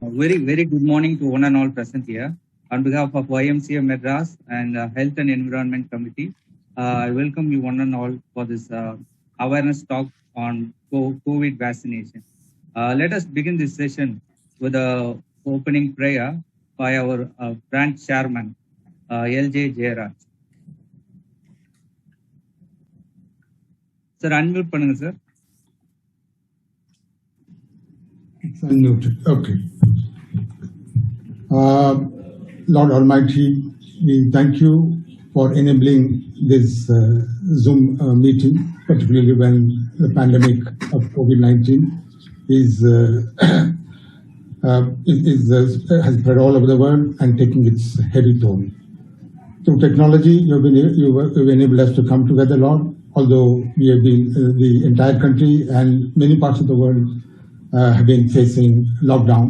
Very good morning to one and all present here. On behalf of YMCA Madras and Health and Environment Committee, I welcome you one and all for this awareness talk on COVID vaccination. Let us begin this session with a opening prayer by our branch chairman, LJ Jayaraj. Sir, unmute பண்ணுங்க sir. It's unmuted. Okay. Lord Almighty, we thank you for enabling this Zoom meeting, particularly when the pandemic of COVID-19 has spread all over the world and taking its heavy toll. Through technology, you've enabled us to come together, Lord, although we have been, the entire country and many parts of the world have been facing lockdown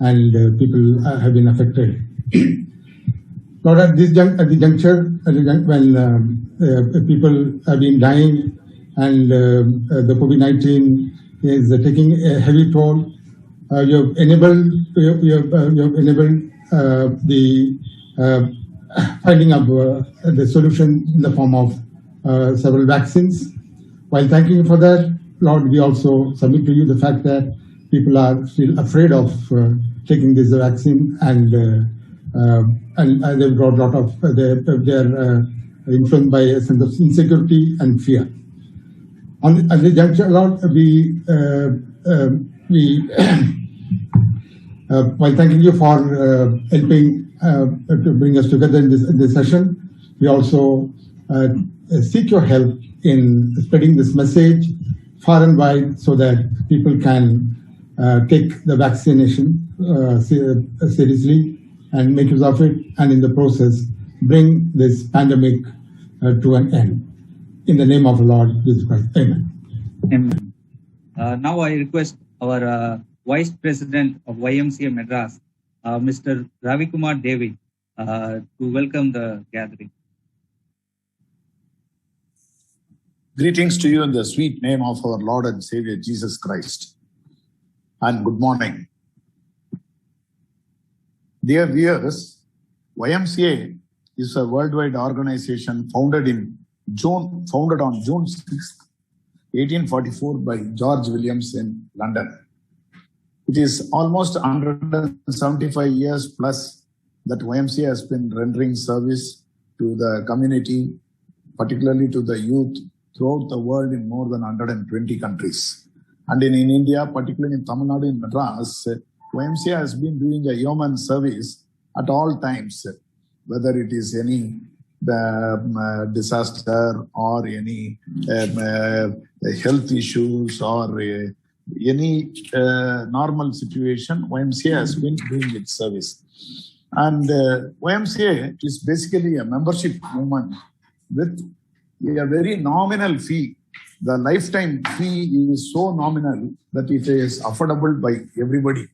and people have been affected. Lord, at the juncture, when people have been dying and the COVID-19 is taking a heavy toll, you have enabled the finding of the solution in the form of several vaccines. While thanking you for that, Lord, we also submit to you the fact that people are still afraid of taking this vaccine, and they've got a lot of they're influenced by a sense of insecurity and fear. At the juncture, Lord, while thanking you for helping to bring us together in this session, we also seek your help in spreading this message far and wide so that people can take the vaccination seriously and make use of it, and in the process bring this pandemic to an end. In the name of the Lord Jesus Christ. Amen. Amen. Now I request our Vice President of YMCA Madras, Mr. Ravikumar Devi, to welcome the gathering. Greetings to you in the sweet name of our Lord and Savior Jesus Christ. And good morning. Dear viewers, YMCA is a worldwide organization founded on June 6th, 1844 by George Williams in London. It is almost 175 years plus that YMCA has been rendering service to the community, particularly to the youth, throughout the world in more than 120 countries. And in India, particularly in Tamil Nadu, in Madras, YMCA has been doing a human service at all times, whether it is any disaster or any health issues or any normal situation. YMCA has been doing its service. And YMCA is basically a membership movement with a very nominal fee. The lifetime fee is so nominal that it is affordable by everybody.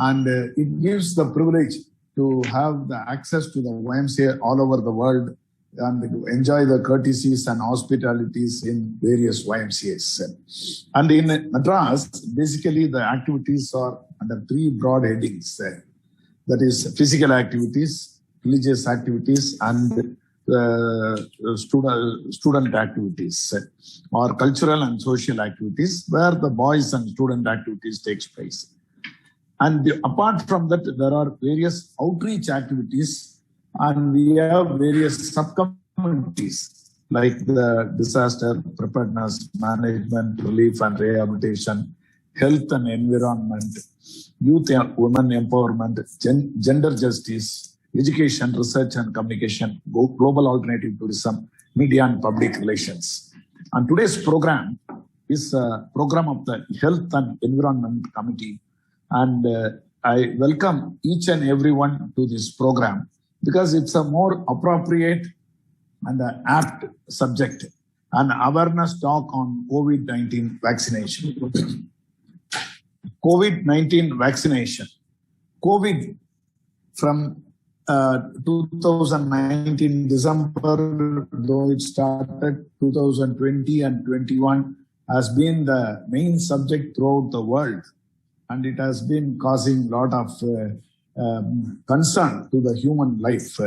And it gives the privilege to have the access to the YMCA all over the world and to enjoy the courtesies and hospitalities in various YMCAs. And in Madras, basically the activities are under three broad headings. That is physical activities, religious activities, and student activities, or cultural and social activities, where the boys and student activities takes place. And apart from that, there are various outreach activities, and we have various sub-communities like the disaster preparedness, management, relief and rehabilitation, health and environment, youth and women empowerment, gender justice, education, research and communication, global alternative tourism, media and public relations. And today's program is a program of the Health and Environment Committee. And I welcome each and everyone to this program because it's a more appropriate and apt subject, an awareness talk on COVID-19 vaccination. COVID-19 vaccination. COVID from 2019 December, though it started 2020 and 21, has been the main subject throughout the world. and it has been causing a lot of concern to the human life.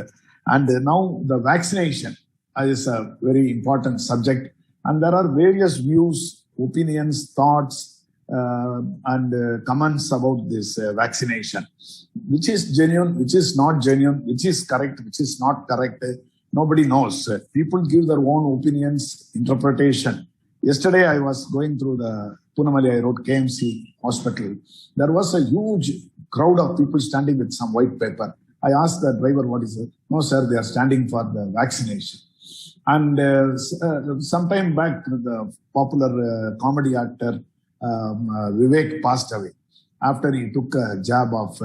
And now the vaccination is a very important subject, and there are various views, opinions, thoughts, and comments about this vaccination. Which is genuine, which is not genuine, which is correct, which is not correct. Nobody knows. People give their own opinions, interpretation. Yesterday, I was going through the Punamali, I wrote KMC hospital. There was a huge crowd of people standing with some white paper. I asked the driver, what is it? No, sir, they are standing for the vaccination. And some time back, the popular comedy actor Vivek passed away after he took a jab of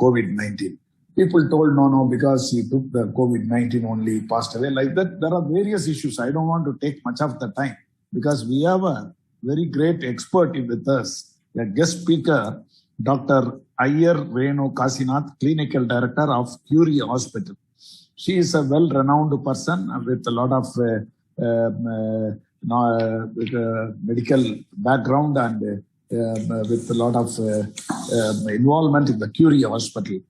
COVID-19. People told no, because he took the COVID-19 only, passed away. Like that, there are various issues. I don't want to take much of the time because we have a very great expert with us, a guest speaker, Dr. Iyer Renu Kasinath, Clinical Director of Curie Hospital. She is a well-renowned person with a lot of medical background and with a lot of involvement in the Curie Hospital.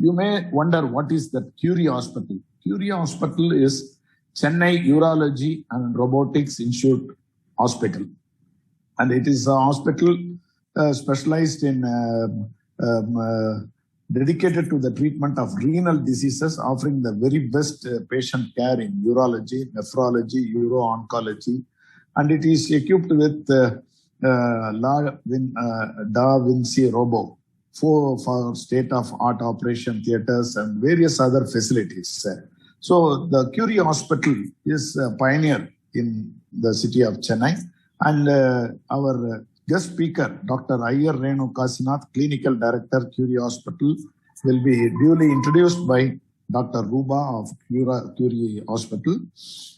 You may wonder what is the Curie Hospital. Curie Hospital is Chennai Urology and Robotics Institute Hospital. And it is a hospital specialized in dedicated to the treatment of renal diseases, offering the very best patient care in urology, nephrology, uro-oncology. And it is equipped with Da Vinci Robo for state-of-art operation theaters and various other facilities. So the Curie Hospital is a pioneer in the city of Chennai. And our guest speaker, Dr. Iyer Renu Kasinath, Clinical Director, Curie Hospital, will be duly introduced by Dr. Ruba of Curie Hospital.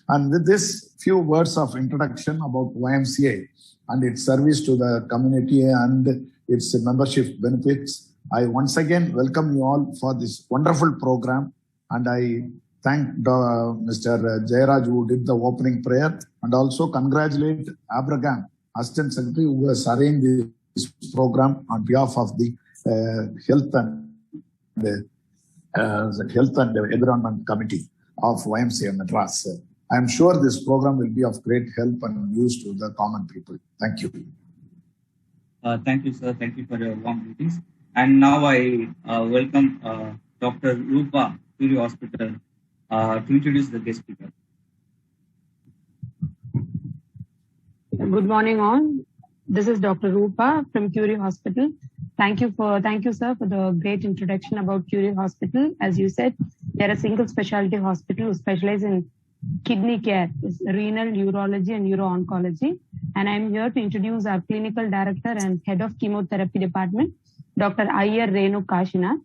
And with this, few words of introduction about YMCA and its service to the community and its membership benefits. I once again welcome you all for this wonderful program, and I thank Mr. Jayaraj who did the opening prayer, and also congratulate Abraham, Assistant Secretary, who has arranged this program on behalf of the Health and Environment Committee of YMCA Madras. I am sure this program will be of great help and use to the common people. Thank you. Thank you, sir. Thank you for your warm greetings. And now I welcome Dr. Rupa, Curie Hospital, to introduce the guest speaker. Good morning, all. This is Dr. Rupa from Curie Hospital. Thank you, sir, for the great introduction about Curie Hospital. As you said, they are a single specialty hospital who specialize in kidney care, renal, urology, and uro-oncology. And I'm here to introduce our clinical director and head of chemotherapy department, Dr. Iyer Renu Kasinath.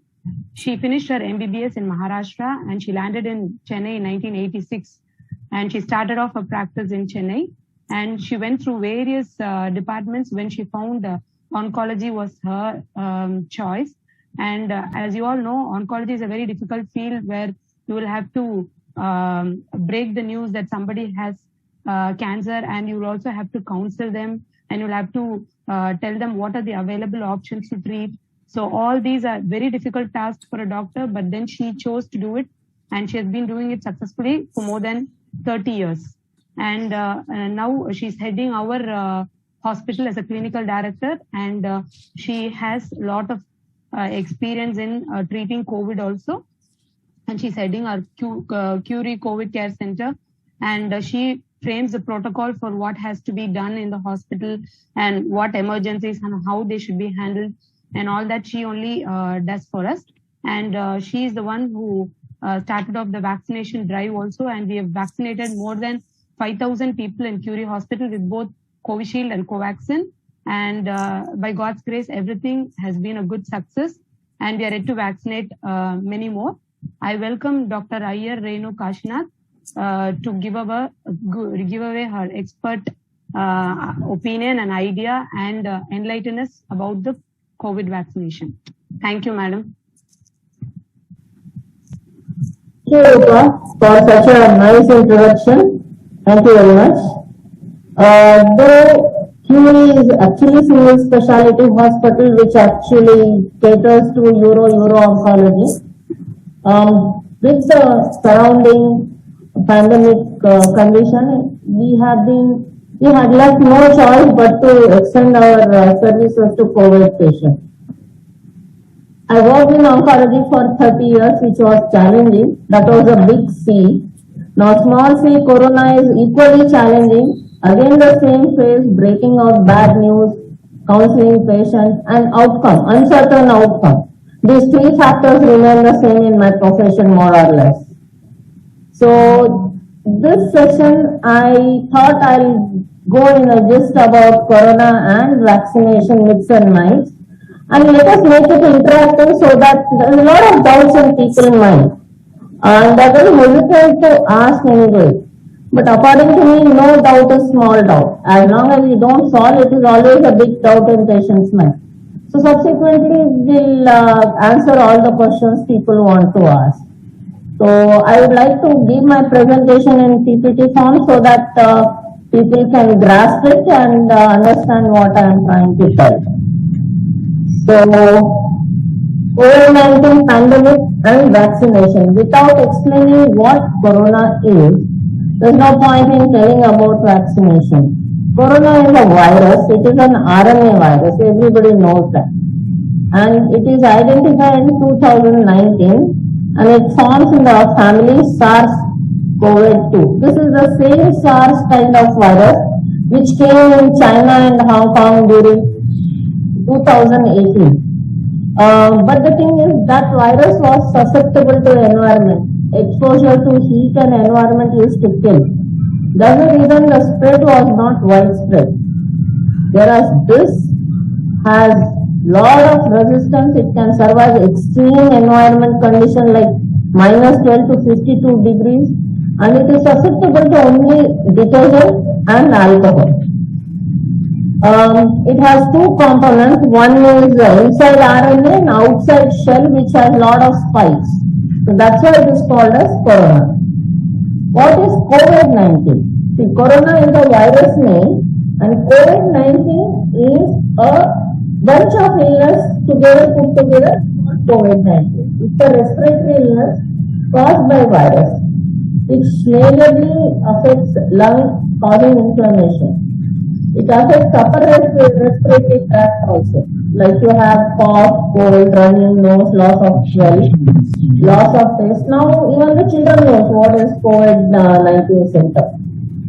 She finished her MBBS in Maharashtra and she landed in Chennai in 1986. And she started off her practice in Chennai. And she went through various departments when she found oncology was her choice. And as you all know, oncology is a very difficult field where you will have to break the news that somebody has cancer, and you will also have to counsel them, and you'll have to tell them what are the available options to treat. So all these are very difficult tasks for a doctor, but then she chose to do it, and she has been doing it successfully for more than 30 years. And now she's heading our hospital as a clinical director, and she has a lot of experience in treating COVID also. And she's heading our Curie COVID Care Center, and she frames the protocol for what has to be done in the hospital and what emergencies and how they should be handled, and all that she only does for us. And she is the one who started off the vaccination drive also, and we have vaccinated more than 5,000 people in Curie Hospital with both Covishield and Covaxin. And by God's grace, everything has been a good success, and we are ready to vaccinate many more. I welcome Dr. Iyer Renu Kasinath to give away her expert opinion and idea and enlighten us about the COVID vaccination. Thank you, madam. Thank you, Rupa, for such a nice introduction. Thank you very much. Though Curie is actually single specialty hospital which actually caters to uro-oncology. With the surrounding pandemic condition, we had left no choice but to extend our services to COVID patients. I worked in oncology for 30 years, which was challenging. That was a big C. Now small c corona is equally challenging. Again the same phase, breaking out bad news, counseling patients, and outcome, uncertain outcome. These three factors remain the same in my profession more or less. So this session, I thought I'll go in a gist about corona and vaccination myths and mites. And let us make it interactive so that there is a lot of doubts in people's mind. And I will hesitate to ask anyway. But according to me, no doubt is small doubt. As long as you don't solve, it is always a big doubt in patient's mind. So subsequently, we'll answer all the questions people want to ask. So I would like to give my presentation in PPT form so that people can grasp it and understand what I am trying to tell. So COVID-19 pandemic and vaccination. Without explaining what corona is, there's no point in telling about vaccination. Corona is a virus. It is an RNA virus. Everybody knows that. And it is identified in 2019 and it forms in the family SARS-CoV-2. This is the same SARS kind of virus which came in China and Hong Kong during 2018. But the thing is that virus was susceptible to environment. Exposure to heat and environment used to kill. That's the reason the spread was not widespread. Whereas this has lot of resistance. It can survive extreme environment condition like -12 to 52 degrees, and it is susceptible to only detergent and alcohol. It has two components. One is inside RNA and outside shell, which has lot of spikes. So that's why it is called as corona. What is COVID-19? See, corona is a virus name, and COVID-19 is a bunch of illness together put together, COVID-19. It's a respiratory illness caused by virus, which majorly affects lungs, causing inflammation. It affects upper respiratory tract also, like you have cough, cold, running nose, loss of smell, loss of taste. Now even the children knows what is COVID-19 symptoms.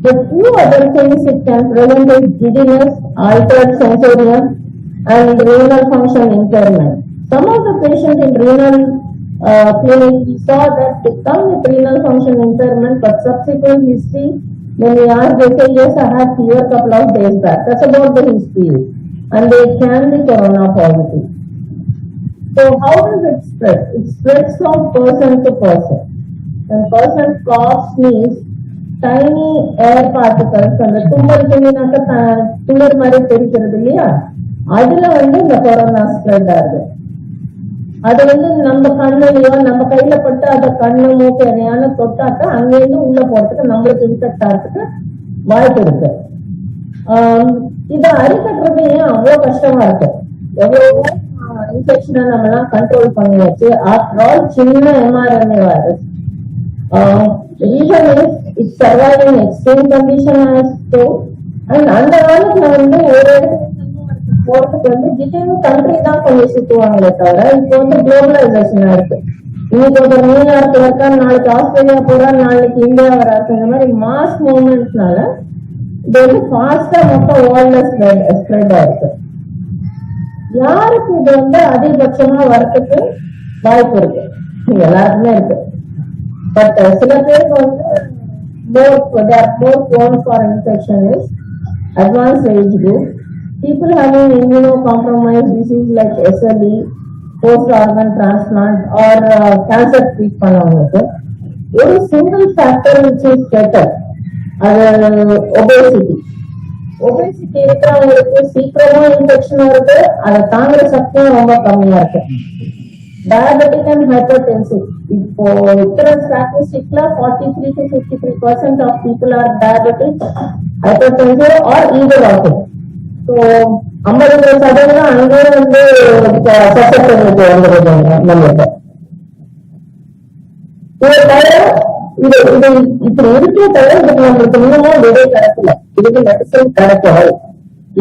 The few other things it can present is giddiness, altered sensorium, and renal function impairment. Some of the patients in renal clinic, we saw that they come with renal function impairment, but subsequent history, when we ask, they say, yes, I had fever a couple of days back. That's about the history. And they can be corona positive. So how does it spread? It spreads from person to person. When person coughs, sneezes, tiny air particles, and the tumbal tumbal mari தெரிக்கிறது இல்லையா, அதுல இந்த corona spread ஆகுது. அது நம்ம கண்ணுலயோ நம்ம கையில பட்டு அதை கண்ணு மூக்கு எதையான தொட்டாக்க அங்கிருந்து உள்ள போறதுக்கு நம்மளுக்கு இன்ஃபெக்ட் ஆகிறதுக்கு வாய்ப்பு இருக்கு. இதை அரிக்கட்டுறது ஏன் அவ்வளவு கஷ்டமா இருக்கு? எவ்வளவோ இன்ஃபெக்ஷனை நம்ம எல்லாம் கண்ட்ரோல் பண்ணியாச்சு. ஆஃப்டர் ஆல் சின்ன mRNA virus. Reason is it survive in extreme condition as to. And அந்த காலத்துல ஒரு போறதுக்கு திடீர்னு கண்ட்ரி தான் கொஞ்சம் சுத்துவாங்களே தவிர இப்போ குளோபலைசேஷன் இருக்கு. இன்னைக்கு ஒரு நியூயார்க்ல இருக்கா, நாளைக்கு ஆஸ்திரேலியா போறா, நாளைக்கு இந்தியா வராது. இந்த மாதிரி மாஸ் மூவ்மெண்ட்ஸ்னால இது ஃபாஸ்டா மொத்தம் வேர்ல்ட்ல ஸ்ப்ரெட் ஆயிருக்கு. யாருக்கு இது அதிகபட்சமா வரத்துக்கு வாய்ப்பு இருக்கு? எல்லாருக்குமே இருக்கு. பட் சில பேருக்கு more prone for infection is advanced age group. People having immunocompromised disease like SLE, post-organ transplant or cancer treat பண்ணவங்களுக்கு ஒரு single factor which is better, அது obesity. Obesity இருக்கிறவங்களுக்கு சீக்கிரமா இன்ஃபெக்ஷன் வருது, அதை தாங்குற சக்தியும் ரொம்ப கம்மியா இருக்கு. Diabetic and hypertensive. இப்போ இருக்கிற ஸ்டாட்டிஸ்டிக்ல 43 to 53% of people are diabetic, hypertensive or either of it. So 50% அங்கே வந்து சசப்டபிலிட்டி வந்துருக்காங்க நம்மளுக்கு. இதை தவிர இது இது இப்படி இருக்கே தவிர இதுக்கு நம்மளுக்கு இன்னமும் விடை கிடைக்கல. இதுக்கு மெடிசன் கிடைக்கல.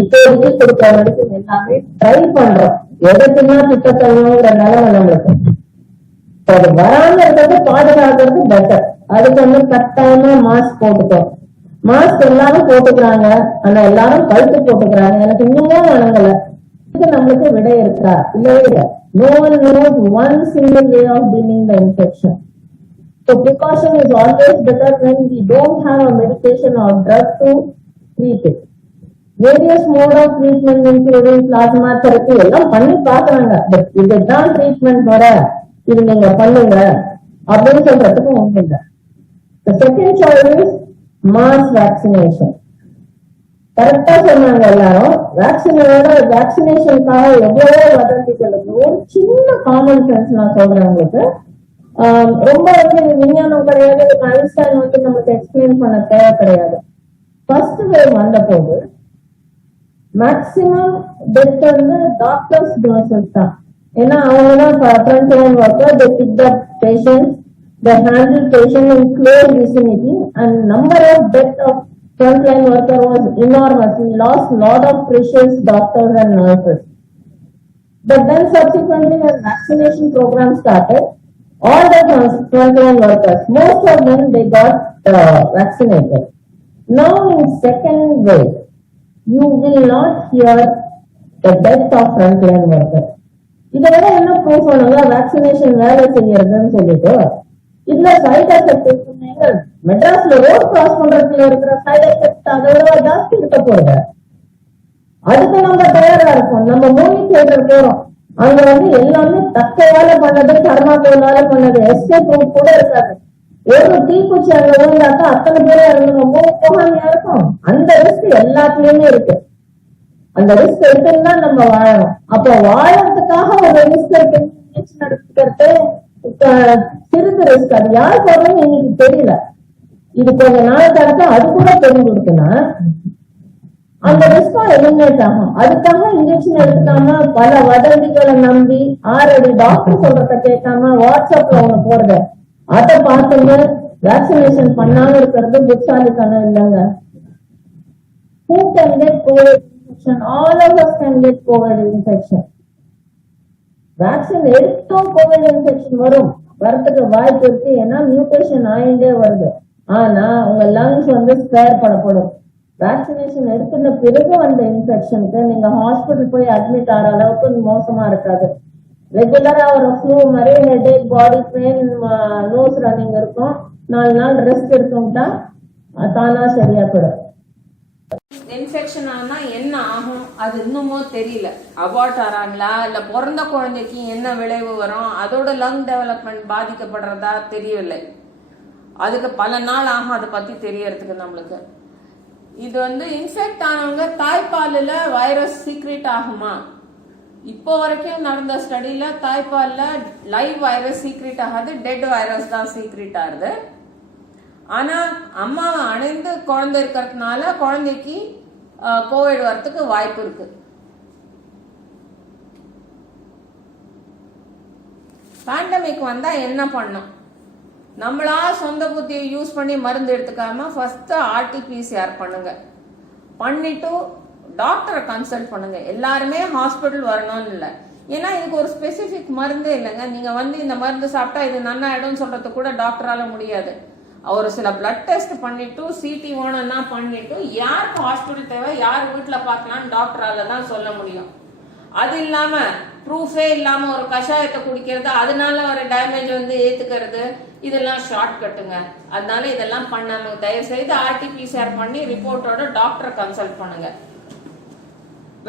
இப்போதைக்கு கொடுக்குற மெடிசன் எல்லாமே ட்ரை பண்றோம். எதுக்குன்னா திட்டத்தவங்கிற நிலைமை நம்மளுக்கு. அது வராம இருக்கிறது பாதுகாக்கிறது பெட்டர். அதுக்கு வந்து கட்டாயமா மாஸ்க் போட்டுக்கோம். மாஸ்க் எல்லாரும் போட்டுக்கிறாங்க, ஆனா எல்லாரும் கழுத்து போட்டுக்கிறாங்க. எனக்கு இன்னமும் வணங்கல. இதுக்கு நம்மளுக்கு விடை இருக்கா? இல்லவே இல்லை. No one knows one single way of dealing the infection. So precaution is always better when we don't have a medication or drug to treat it. Various mode of treatment including plasma therapy எல்லாம் பண்ணி பாக்குறாங்க. But இதுதான் treatment வர, இது நீங்க பண்ணுங்க அப்படின்னு சொல்றதுக்கு ஒண்ணு இல்லை. The second choice is mass vaccination. கரெக்டா சொன்னாங்க எல்லாரும். வேக்சினேஷனுக்காக எவ்வளவோ வதந்திகள். ஒரு சின்ன காமன் சென்ஸ் நான் சொல்றேன் உங்களுக்கு. ரொம்ப வந்து விஞ்ஞானம் கிடையாது, ஐன்ஸ்டைன் வந்து நமக்கு எக்ஸ்பிளைன் பண்ண தேவை கிடையாது. ஃபர்ஸ்ட் வேவ் வந்த போது மேக்சிமம் டெத் வந்து டாக்டர்ஸ் நர்சஸ் தான். ஏன்னா அவங்க தான் front line worker. they picked up patients, they handled patient in close vicinity, and number of death of frontline worker was enormous. We lost lot of precious doctors and nurses. But then subsequently when vaccination program started, all the frontline workers, most of them, they got vaccinated. Now in second wave, you will not hear the death of frontline workers. இதோட என்ன proof பண்ணுங்க, vaccination வேலை செய்யறதுன்னு சொல்லிட்டு. இதுல side effect இருக்குங்க. மெட்ராஸ்ல road cross பண்றதுல இருக்கிற சைட் எஃபெக்ட் அதோட ஜாஸ்தி இருக்க போகுது. அதுக்கு நம்ம தயாரா இருக்கோம். நம்ம மூவி தியேட்டர் போறோம், அங்க வந்து எல்லாமே தக்கையால பண்ணது, கர்மாக்கோலால பண்ணது, எஸ்கேப் ரூட் கூட இருக்காது. ஒரு தீக்குச்சி அங்க விழுந்தாக்கா அத்தனை பேரும் இறங்கணும், மூவி போகாமையா இருக்கும். அந்த ரிஸ்க் எல்லாத்துலயுமே இருக்கு. அந்த ரிஸ்க் எடுத்துன்னா நம்ம வாழணும். அப்ப வாழறதுக்காக ஒரு ரிஸ்க் எடுத்துக்கிறது சிறிது ரிஸ்க். அது யார் போறதுன்னு எங்களுக்கு தெரியல. இது கொஞ்ச நாள் கடத்த அது கூட தெரிஞ்சு கொடுக்குன்னா அந்த ரிஸ்கும் எலிமினேட் ஆகும். அதுக்காக இன்ஜெக்ஷன் எடுத்துக்காம பல வதந்திகளை நம்பி 6 அடி டாக்டர் சொல்றத கேட்காம வாட்ஸ்அப்ல ஒண்ணு போடுறது, அதை பார்த்துங்க வேக்சினேஷன் பண்ணாம இருக்கிறது புத்தாலித்தனம் இல்லைங்க. Who can get COVID infection? All of us can get COVID infection. Vaccine எடுத்தும் கோவிட் இன்ஃபெக்ஷன் வரதுக்கு வாய்ப்பு இருக்கு. ஏன்னா மியூட்டேஷன் ஆயிண்டே வருது. ஆனா உங்க லங்ஸ் வந்து ஸ்பேர் பண்ணப்படும். வேக்சினேஷன் எடுத்துட்ட பிறகு அந்த இன்ஃபெக்ஷனுக்கு நீங்க ஹாஸ்பிட்டல் போய் அட்மிட் ஆகிற அளவுக்கு மோசமா இருக்காது. ரெகுலரா ஒரு ஃப்ளூ மாதிரி headache, body pain, nose running இருக்கும். 4 நாள் ரெஸ்ட் எடுத்தோம்னா தானா சரியா போயிடும். இன்ஃபெக்ஷன் ஆனா என்ன ஆகும் அது இன்னமும் தெரியல. அபார்ட் ஆறாங்களா இல்ல பிறந்த குழந்தைக்கு என்ன விளைவு வரும், அதோட லங் டெவலப்மெண்ட் பாதிக்கப்படுறதா தெரியவில்லை. அதுக்கு பல நாள் ஆகும் அதை பத்தி தெரியறதுக்கு நம்மளுக்கு. இது வந்து இன்ஃபெக்ட் ஆனவங்க தாய்ப்பாலில் வைரஸ் சீக்ரெட் ஆகுமா? இப்போ வரைக்கும் நடந்த ஸ்டடியில தாய்ப்பால்ல லைவ் வைரஸ் சீக்ரெட் ஆகாது, டெட் வைரஸ் தான் சீக்ரெட் ஆகுது. ஆனா அம்மாவை அணைந்து குழந்தை இருக்கிறதுனால குழந்தைக்கு கோவிட் வரத்துக்கு வாய்ப்பு இருக்கு. பேண்டமிக் வந்தா என்ன பண்ணும்? நம்மளா சொந்த புத்தியை யூஸ் பண்ணி மருந்து எடுத்துக்காம ஃபர்ஸ்ட் RT-PCR பண்ணுங்க. பண்ணிட்டு டாக்டரை கன்சல்ட் பண்ணுங்க. எல்லாருமே ஹாஸ்பிட்டல் வரணும்னு இல்லை. ஏன்னா இதுக்கு ஒரு ஸ்பெசிபிக் மருந்தே இல்லைங்க. நீங்க வந்து இந்த மருந்து சாப்பிட்டா இது நன்னாயிடும் சொல்றது கூட டாக்டரால முடியாது. ஒரு சில பிளட் டெஸ்ட் பண்ணிட்டு CT வேணும்னா பண்ணிட்டு யாருக்கு ஹாஸ்பிட்டல் தேவை, யார் வீட்டுல பார்க்கலாம்னு டாக்டரால தான் சொல்ல முடியும். அது இல்லாம ப்ரூஃபே இல்லாம ஒரு கஷாயத்தை குடிக்கிறது, அதனால ஒரு டேமேஜ் வந்து ஏத்துக்கிறது, இதெல்லாம் ஷார்ட் கட்டுங்க. அதனால இதெல்லாம் பண்ணாம தயவு செய்து RT-PCR பண்ணி ரிப்போர்ட்டோட டாக்டரை கன்சல்ட் பண்ணுங்க.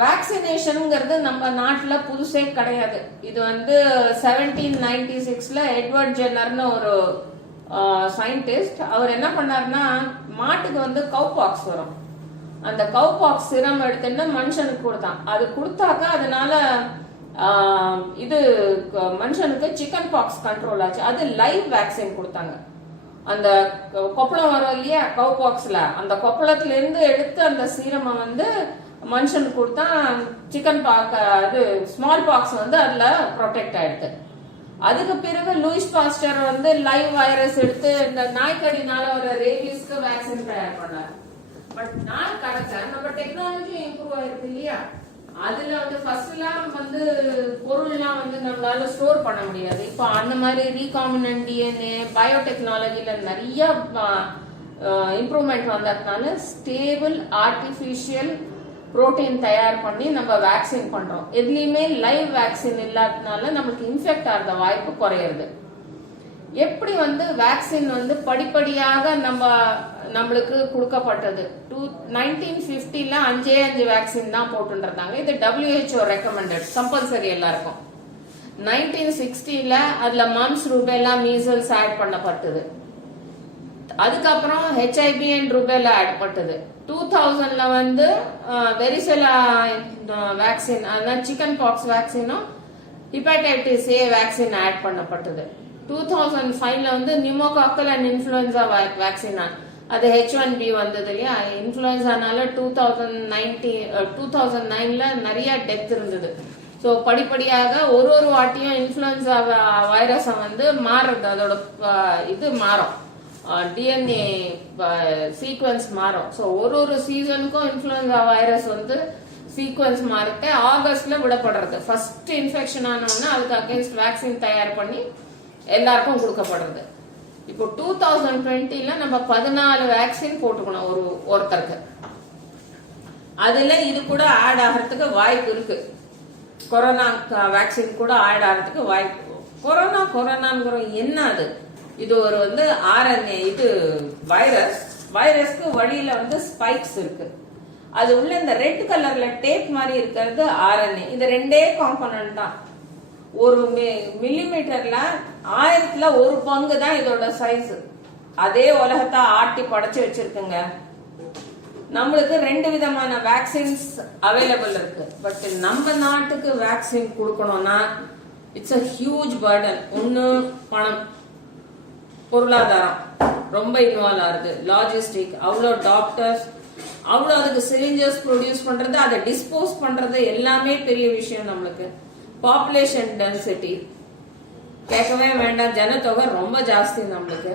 வேக்சினேஷனுங்கிறது நம்ம நாட்டுல புதுசே கிடையாது. இது வந்து 1796ல எட்வர்ட் ஜென்னர்னு ஒரு சயின்டிஸ்ட், அவர் என்ன பண்ணாருன்னா மாட்டுக்கு வந்து கவுபாக்ஸ் வரும். அந்த கவுபாக்ஸ் சிரம் எடுத்துன்னு மனுஷனுக்கு கொடுத்தான். அது கொடுத்தாக்கா அதனால இது மனுஷனுக்கு சிக்கன் பாக்ஸ் கண்ட்ரோல் ஆச்சு. அது லைவ் வேக்சின் கொடுத்தாங்க. அந்த கொப்பளம் வரும் இல்லையா கவுபாக்ஸ்ல, அந்த கொப்பளத்துல இருந்து எடுத்து அந்த சீரமை வந்து மனுஷனுக்கு கொடுத்தா சிக்கன் இது ஸ்மால் பாக்ஸ் வந்து அதுல ப்ரொடெக்ட் ஆயிடுது. அதுக்கு பிறகு லூயிஸ் பாஸ்டர் வந்து லைவ் வைரஸ் எடுத்து இந்த நாய்க்கடினால ஒரு ரேபிஸ்க்கு வேக்சின் தயார் பண்ணார். பட் நாய் கடக்க நம்ம டெக்னாலஜி இம்ப்ரூவ் ஆயிருக்கு இல்லையா, அதுல வந்து ஃபர்ஸ்ட் எல்லாம் வந்து பொருள்லாம் வந்து நம்மளால ஸ்டோர் பண்ண முடியாது. இப்போ அந்த மாதிரி ரீகாம்பினன்ட் டிஎன்ஏ பயோடெக்னாலஜில நிறைய இம்ப்ரூவ்மெண்ட் வந்ததுனால ஸ்டேபிள் ஆர்டிபிஷியல் புரோட்டீன் தயார் பண்ணி நம்ம வேக்சின் பண்றோம். எதுலயுமே லைவ் வேக்சின் இல்லாததுனால நமக்கு இன்ஃபெக்ட் ஆகிற வாய்ப்பு குறையிறது. எப்படி வந்து வேக்சின் வந்து படிப்படியாக நம்மளுக்கு கொடுக்கப்பட்டது. 1950ல 5 வேக்சின் தான் போட்டுருந்தாங்க. இது WHO ரெக்கமெண்டட் கம்பல்சரி எல்லாருக்கும். 1960ல அதுல மம்ஸ் ரூபெல்லா மீசல்ஸ் ஆட் பண்ணப்பட்டது. அதுக்கப்புறம் HIV அண்ட் ருபெல்லா ஆட் பண்ணது. 2000ல வந்து வெரிசெலா வேக்சின், அதான் சிக்கன் பாக்ஸ் வேக்சினும் ஹெப்படைட்டிஸ் A வேக்சின் ஆட் பண்ணப்பட்டது. 2005ல வந்து நியூமோகாக்கல் அண்ட் இன்ஃபுளுன்சா வேக்சின், அது H1B வந்தது இல்லையா. இன்ஃபுளுன்சானால 2009ல நிறைய டெத் இருந்தது. ஸோ படிப்படியாக ஒரு வாட்டியும் இன்ஃபுளுன்சா வைரஸை வந்து மாறுறது, அதோட இது மாறும், டிஎன்ஏ சீக்வன்ஸ் மாறும். ஸோ ஒரு சீசனுக்கும் இன்ஃபுளுன்சா வைரஸ் வந்து சீக்வன்ஸ் மாறிட்டு ஆகஸ்ட்ல விடப்படுறது. ஃபர்ஸ்ட் இன்ஃபெக்ஷன் ஆனோன்னா அதுக்கு அகேன்ஸ்ட் வேக்சின் தயார் பண்ணி எல்லாருக்கும் கொடுக்கப்படுறது. இப்போ 2020ல நம்ம 14 வேக்சின் போட்டுக்கணும் ஒருத்தருக்கு. அதுல இது கூட ஆட் ஆகிறதுக்கு வாய்ப்பு இருக்கு. கொரோனா வேக்சின் கூட ஆட் ஆகிறதுக்கு வாய்ப்பு. கொரோனாங்கிறோம் என்ன அது? இது ஒரு வந்து RNA, இது வைரஸ்க்கு வழியில வந்து ஸ்பைக்ஸ் இருக்கு. அது உள்ள இந்த ரெட் கலர்ல டேப் மாதிரி இருக்கிறது RNA. இது 2 காம்பனன்ட் தான். ஒரு மில்லிமீட்டர்ல 1000ல 1 பங்கு தான் இதோட சைஸ். அதே உலகத்தை ஆட்டி படைச்சு வச்சிருக்குங்க. நம்மளுக்கு 2 விதமான வேக்சின்ஸ் அவைலபிள் இருக்கு. பட் நம்ம நாட்டுக்கு வேக்சின் கொடுக்கணும்னா இட்ஸ் a ஹியூஜ் பர்டன். ஒன்னு பணம், பொருளாதாரம் ரொம்ப இன்வால்வ் ஆகுது, லாஜிஸ்டிக், அவ்வளோ டாக்டர்ஸ், அவ்வளோ அதுக்கு சிலிண்டர்ஸ் ப்ரொடியூஸ் பண்றது, அதை டிஸ்போஸ் பண்றது எல்லாமே பெரிய விஷயம். நம்மளுக்கு பாப்புலேஷன் டென்சிட்டி கேட்கவே வேண்டாம், ஜனத்தொகை ரொம்ப ஜாஸ்தி நம்மளுக்கு.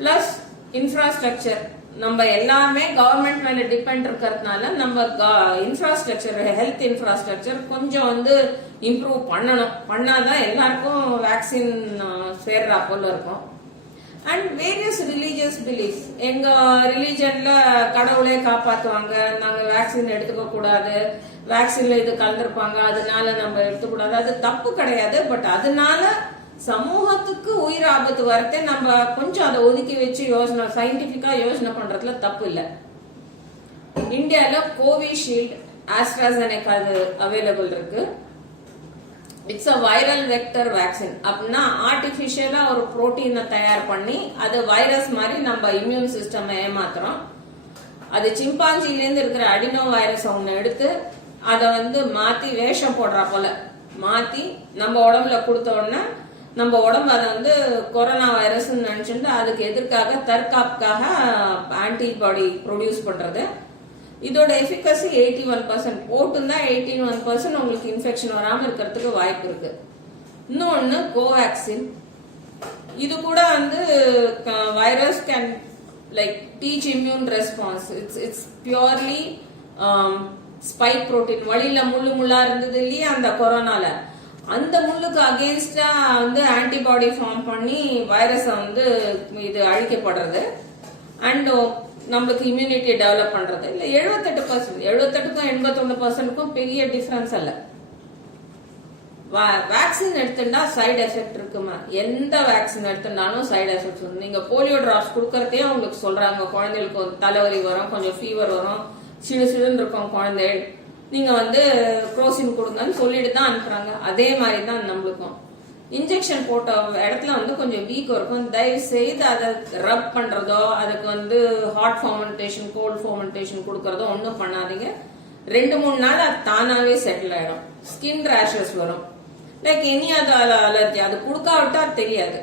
பிளஸ் இன்ஃப்ராஸ்ட்ரக்சர், நம்ம எல்லாமே கவர்மெண்ட் மேல டிபெண்ட் இருக்கிறதுனால நம்ம இன்ஃப்ராஸ்ட்ரக்சர், ஹெல்த் இன்ஃப்ராஸ்ட்ரக்சர் கொஞ்சம் வந்து இம்ப்ரூவ் பண்ணாதான் எல்லாருக்கும் வேக்சின் சேர்றா போல இருக்கும். And various religious beliefs. எங்க ரிலீஜன்ல கடவுளே காப்பாத்துவாங்க, நாங்க வேக்சின் எடுத்துக்க கூடாது, வேக்சின்ல இது கலந்துருப்பாங்க, அதனால நம்ம எடுத்துக்கூடாது. அது தப்பு கிடையாது. பட் அதனால சமூகத்துக்கு உயிர் ஆபத்து வரத்தே நம்ம கொஞ்சம் அதை ஒதுக்கி வச்சு சயின்டிபிக்கா யோசனை பண்றதுல தப்பு இல்லை. இந்தியால கோவிஷீல்டு, ஆஸ்ட்ராசெனெகா அது அவைலபிள் இருக்கு. It's a viral vector vaccine. அப்படின்னா ஆர்டிபிஷியலா ஒரு புரோட்டீனை தயார் பண்ணி அது வைரஸ் மாதிரி நம்ம இம்யூன் சிஸ்டம் ஏமாத்துறோம். அது சிம்பாஞ்சிலேருந்து இருக்கிற அடினோ வைரஸ் ஒன்று எடுத்து அதை வந்து மாத்தி வேஷம் போடுறா போல மாத்தி நம்ம உடம்புல கொடுத்த உடனே நம்ம உடம்பு அதை வந்து கொரோனா வைரஸ் நினைச்சுட்டு அதுக்கு எதிர்க்காக தற்காப்புக்காக ஆன்டிபாடி ப்ரொடியூஸ் பண்றது. இதோட எஃபிகசி 81%. போட்டுன்னா 81% உங்களுக்கு இன்ஃபெக்ஷன் வராம இருக்கிறதுக்கு வாய்ப்பு இருக்கு. இன்னொன்னு கோவேக்சின். இது கூட வந்து virus can like teach immune response. It's purely spike protein. வழியில முள்ளா இருந்தது இல்லையா அந்த கொரோனால, அந்த முள்ளுக்கு அகேன்ஸ்டா வந்து ஆன்டிபாடி ஃபார்ம் பண்ணி வைரஸை வந்து இது அழிக்கப்படுறது. அண்ட் நம்மளுக்கு இம்யூனிட்டி டெவலப் பண்றது இல்ல. 78%, 78க்கும் 81%க்கும் பெரிய டிஃபரன்ஸ் அல்ல. வேக்சின் எடுத்துட்டா சைடு எஃபெக்ட் இருக்குமா? எந்த வேக்சின் எடுத்துட்டாலும் சைடு எஃபெக்ட்ஸ் வரும். நீங்க போலியோ டிராப்ஸ் கொடுக்கறதே உங்களுக்கு சொல்றாங்க, குழந்தைகளுக்கு தலைவலி வரும், கொஞ்சம் ஃபீவர் வரும், சிடுன்னு இருக்கும் குழந்தைகள், நீங்க வந்து குரோசின் கொடுங்கன்னு சொல்லிட்டு தான் அனுப்புறாங்க. அதே மாதிரி தான் நம்மளுக்கும் இன்ஜெக்ஷன் போட்ட இடத்துல வந்து கொஞ்சம் வீக் இருக்கும். தயவு செய்து அதை ரப் பண்றதோ அதுக்கு வந்து ஹாட் ஃபர்மெண்டேஷன், கோல்ட் ஃபர்மெண்டேஷன் கொடுக்கறதோ ஒன்றும் பண்ணாதீங்க. 2-3 நாள் அது தானாவே செட்டில் ஆயிடும். ஸ்கின் ரேஷஸ் வரும், லைக் எனி அதர் அலர்ஜி. அது கொடுக்காவிட்டா தெரியாது.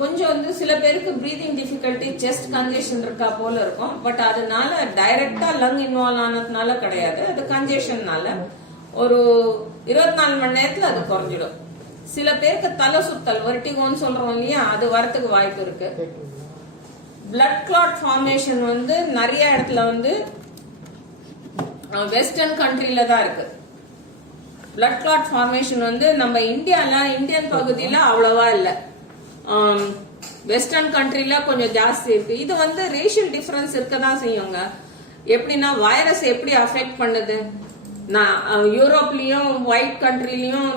கொஞ்சம் வந்து சில பேருக்கு பிரீதிங் டிஃபிகல்ட்டி, செஸ்ட் கன்ஜெஷன் இருக்கா போல இருக்கும். பட் அதனால டைரக்டா லங் இன்வால்வ் ஆனதுனால கிடையாது, அது கன்ஜெஷன்னால ஒரு 24 மணி நேரத்துல அது குறைஞ்சிடும். சில பேருக்கு தலை சுத்தல், வெர்டிகோன்னு சொல்றோம் இல்லையா, அது வரத்துக்கு வாய்ப்பு இருக்கு. பிளட் கிளாட் ஃபார்மேஷன் வந்து நிறைய இடத்துல வந்து வெஸ்டர்ன் கண்ட்ரில தான் இருக்கு. பிளட் கிளாட் ஃபார்மேஷன் வந்து நம்ம இந்தியன் பகுதியில அவ்வளவா இல்லை, வெஸ்டர்ன் கண்ட்ரில கொஞ்சம் ஜாஸ்தி இருக்கு. இது வந்து ரேஷியல் டிஃபரன்ஸ் இருக்கதான் செய்யுங்க. எப்படின்னா வைரஸ் எப்படி அஃபெக்ட் பண்ணுது, யூரோப்லயும் ஒயிட் கண்ட்ரிலயும்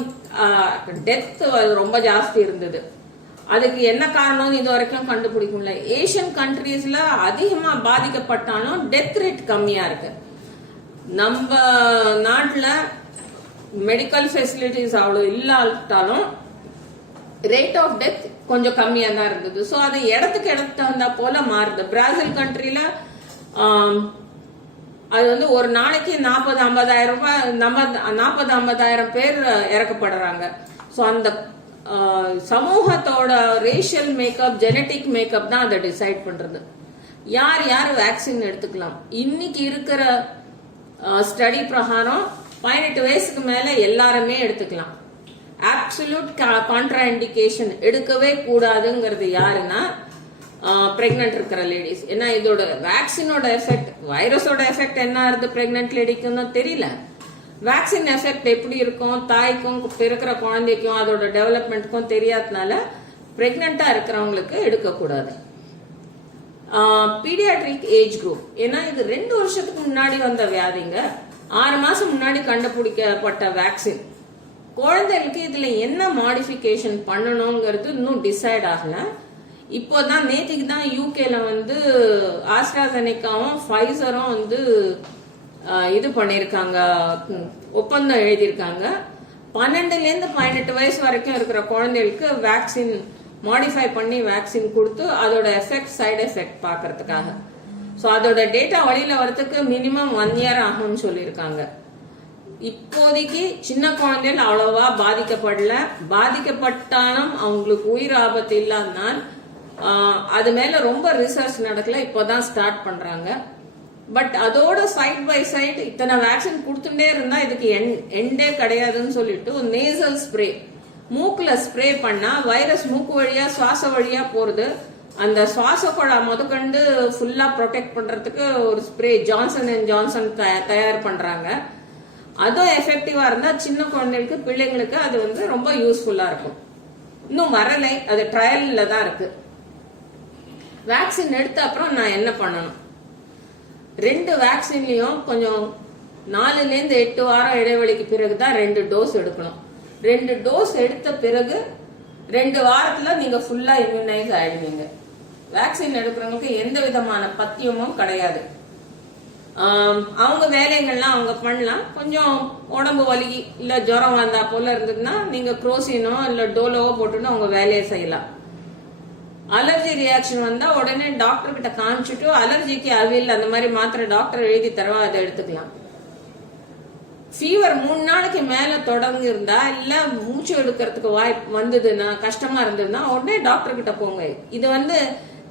டெத் ரொம்ப ஜாஸ்தி இருந்தது. அதுக்கு என்ன காரணம் இது வரைக்கும் கண்டுபிடிக்க முடியல. ஏசியன் கண்ட்ரீஸ்ல அதிகமா பாதிக்கப்பட்டாலும் டெத் ரேட் கம்மியா இருக்கு. நம்ம நாட்டுல மெடிக்கல் ஃபெசிலிட்டிஸ் அவ்வளவு இல்லாட்டாலும் ரேட் ஆஃப் டெத் கொஞ்சம் கம்மியா தான் இருந்தது. ஸோ அது இடத்துக்கு தகுந்தா போல மாறுது. பிராசில் கண்ட்ரில அது வந்து ஒரு நாளைக்கு 40-50,000 ரூபாய் 40-50,000 பேர் இறக்கப்படுறாங்க. ஸோ அந்த சமூகத்தோட ரேஷியல் மேக்கப், ஜெனட்டிக் மேக்கப் தான் அதை டிசைட் பண்றது. யார் யார் வேக்சின் எடுத்துக்கலாம். இன்னைக்கு இருக்கிற ஸ்டடி பிரகாரம் 18 வயசுக்கு மேல எல்லாருமே எடுத்துக்கலாம். அப்சல்யூட் கான்ட்ரா இண்டிகேஷன் எடுக்கவே கூடாதுங்கிறது யாருன்னா பிரெக்னன்ட் இருக்கிற லேடிஸ். ஏன்னா இதோட வேக்சினோட எஃபெக்ட், வைரஸோட எஃபெக்ட் என்ன ஆகுது பிரெக்னன்ட் லேடிக்குன்னு தெரியல. வேக்சின் எஃபெக்ட் எப்படி இருக்கும் தாய்க்கும் பிறக்கிற குழந்தைக்கும் அதோட டெவலப்மெண்ட்டுக்கும் தெரியாதனால பிரெக்னண்டா இருக்கிறவங்களுக்கு எடுக்கக்கூடாது. பீடியாட்ரிக் ஏஜ் குரூப், ஏன்னா இது 2 வருஷத்துக்கு முன்னாடி வந்த வியாதிங்க, 6 மாசம் முன்னாடி கண்டுபிடிக்கப்பட்ட வேக்சின். குழந்தைகளுக்கு இதுல என்ன மாடிஃபிகேஷன் பண்ணணுங்கிறது இன்னும் டிசைட் ஆகல. இப்போதான் நேற்றுக்கு தான் யூகேல வந்து ஆஸ்ட்ராசெனிகாவும் ஃபைசரும் வந்து இது பண்ணிருக்காங்க, ஒப்பந்தம் எழுதியிருக்காங்க. 12லேருந்து 18 வயசு வரைக்கும் இருக்கிற குழந்தைகளுக்கு வேக்சின் மாடிஃபை பண்ணி வேக்சின் கொடுத்து அதோட எஃபெக்ட், சைடு எஃபெக்ட் பாக்குறதுக்காக. ஸோ அதோட டேட்டா வெளியில வரதுக்கு மினிமம் 1 இயர் ஆகும்னு சொல்லியிருக்காங்க. இப்போதைக்கு சின்ன குழந்தைகள் அவ்வளவா பாதிக்கப்படல. பாதிக்கப்பட்டாலும் அவங்களுக்கு உயிர் ஆபத்து இல்லாதனால் அது மேல ரொம்ப ரிசர்ச் நடக்கல, இப்போதான் ஸ்டார்ட் பண்றாங்க. பட் அதோட சைட் பை சைட் இத்தனை வேக்சின் கொடுத்துட்டே இருந்தா இதுக்கு எண்டே கிடையாதுன்னு சொல்லிட்டு நேசல் ஸ்ப்ரே, மூக்குல ஸ்ப்ரே பண்ணா வைரஸ் மூக்கு வழியா சுவாச வழியா போறது. அந்த சுவாச குழா முதற்கண்டு ஃபுல்லா ப்ரொடெக்ட் பண்றதுக்கு ஒரு ஸ்ப்ரே ஜான்சன் அண்ட் ஜான்சன் தயார் பண்றாங்க. அதுவும் எஃபெக்டிவா இருந்தா சின்ன குழந்தைகளுக்கு, பிள்ளைங்களுக்கு அது வந்து ரொம்ப யூஸ்ஃபுல்லா இருக்கும். இன்னும் வரலை, அது ட்ரையல்ல தான் இருக்கு. வேக்சின் எடுத்த அப்புறம் நான் என்ன பண்ணணும்? 2 வேக்சின்லயும் கொஞ்சம் 4லேருந்து 8 வாரம் இடைவெளிக்கு பிறகுதான் 2 டோஸ் எடுக்கணும். 2 டோஸ் எடுத்த பிறகு 2 வாரத்துல நீங்க ஃபுல்லா இம்யூனைஸ் ஆயிடுவீங்க. வேக்சின் எடுக்கிறவங்களுக்கு எந்த விதமான பத்தியமும் கிடையாது. அவங்க வேலைகள்லாம் அவங்க பண்ணலாம். கொஞ்சம் உடம்பு வலி இல்ல ஜுரம் வந்தா போல இருந்ததுன்னா நீங்க குரோசினோ இல்ல டோலோவோ போட்டுன்னு அவங்க வேலையை செய்யலாம். அலர்ஜி ரியாக்ஷன் வந்தா உடனே டாக்டர் கிட்ட காமிச்சுட்டு அலர்ஜிக்கு அவியல் அந்த மாதிரி மாத்திரை டாக்டர் எழுதி தருவா, அதை எடுத்துக்கலாம். ஃபீவர் 3 நாளைக்கு மேல தொடர்ந்து இருந்தா இல்ல மூச்சு எடுக்கிறதுக்கு வாய்ப்பு வந்ததுன்னா, கஷ்டமா இருந்ததுன்னா உடனே டாக்டர் கிட்ட போங்க. இது வந்து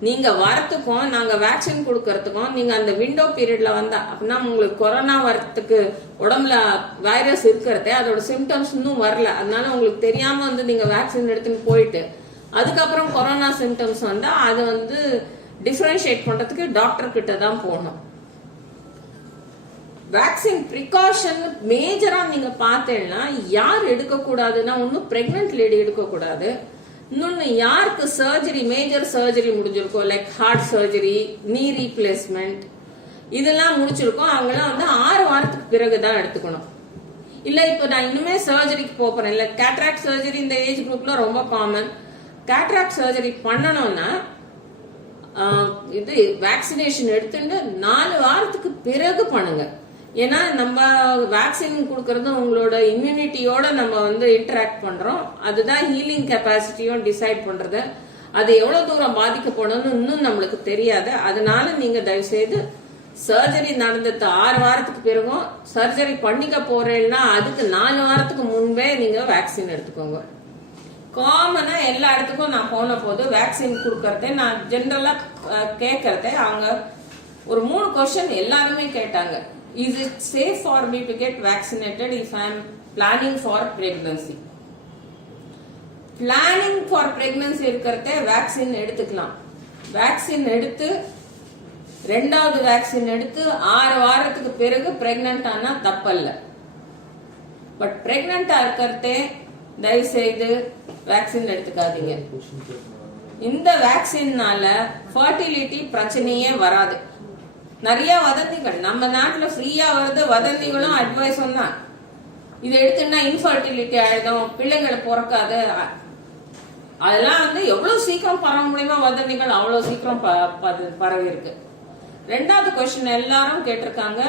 நீங்க வரத்துக்கும் நாங்க வேக்சின் கொடுக்கறதுக்கும் நீங்க அந்த விண்டோ பீரியட்ல வந்தா அப்படின்னா உங்களுக்கு கொரோனா வரத்துக்கு உடம்புல வைரஸ் இருக்கிறதே அதோட சிம்டம்ஸ் இன்னும் வரல, அதனால உங்களுக்கு தெரியாம வந்து நீங்க வேக்சின் எடுத்துன்னு போயிட்டு அதுக்கப்புறம் கொரோனா சிம்டம்ஸ் வந்தா அது வந்து டிஃபரன்ஷியேட் பண்றதுக்கு டாக்டர் கிட்ட தான் போகணும். வேக்சின் ப்ரிகாஷன் மேஜரா நீங்க பார்த்தேன்னா யார் எடுக்கக்கூடாதுன்னா, ஒன்னும் பிரெக்னன்ட் லேடி எடுக்கக்கூடாது. இன்னொன்னு யாருக்கு சர்ஜரி, மேஜர் சர்ஜரி முடிஞ்சிருக்கோம், like heart surgery, knee replacement இதெல்லாம் முடிச்சிருக்கோம், அவங்களாம் வந்து 6 வாரத்துக்கு பிறகுதான் எடுத்துக்கணும். இல்ல இப்ப நான் இனிமே சர்ஜரிக்கு போறேன், இல்ல கேட்ராக்ட் சர்ஜரி இந்த ஏஜ் குரூப்ல ரொம்ப காமன். கேட்ராக்ட் சர்ஜரி பண்ணணும்னா இது வேக்சினேஷன் எடுத்துட்டு 4 வாரத்துக்கு பிறகு பண்ணுங்க. ஏன்னா நம்ம வேக்சின் கொடுக்கறது உங்களோட இம்யூனிட்டியோட நம்ம வந்து இன்டராக்ட் பண்றோம், அதுதான் ஹீலிங் கெப்பாசிட்டியும் டிசைட் பண்றது. அது எவ்வளவு தூரம் பாதிக்கப்படணும்னு இன்னும் நம்மளுக்கு தெரியாது. அதனால நீங்க தயவு செய்து சர்ஜரி நடந்தது 6 வாரத்துக்கு பிறகும் சர்ஜரி பண்ணிக்க போறேன்னா அதுக்கு 4 வாரத்துக்கு முன்பே நீங்க வேக்சின் எடுத்துக்கோங்க. காமனா எல்லா இடத்துக்கும் நான் போன போது வேக்சின் கொடுக்கறதே நான் ஜென்ரலா கேட்கறதே அவங்க ஒரு 3 கொஸ்டின் எல்லாருமே கேட்டாங்க. Is it safe for me to get vaccinated if I am planning for pregnancy? Planning for pregnancy இருக்கிறதே வேக்சின் எடுத்துக்கலாம். வேக்சின் எடுத்து 2வது வேக்சின் எடுத்து 6 வாரத்துக்கு பிறகு பிரெக்னன்ட் ஆனா தப்பல்ல. பட் பிரெக்னன்டா இருக்கிறதே தயவு செய்து வேக்சின் எடுத்துக்காதீங்க. இந்த வேக்சின்னால ஃபர்டிலிட்டி பிரச்சனையே வராது. நிறைய வதந்திகள் நம்ம நாட்டுல ஃப்ரீயா வருது, வதந்திகளும் அட்வைஸும் தான். இது எடுத்துன்னா இன்ஃபர்டிலிட்டி ஆயிடும், பிள்ளைங்களை பிறக்காது, அதெல்லாம் எவ்வளவு சீக்கிரம் பரவ முடியுமோ வதந்திகள் அவ்வளவு சீக்கிரம் பரவி இருக்கு. 2வது கொஸ்டின் எல்லாரும் கேட்டிருக்காங்க,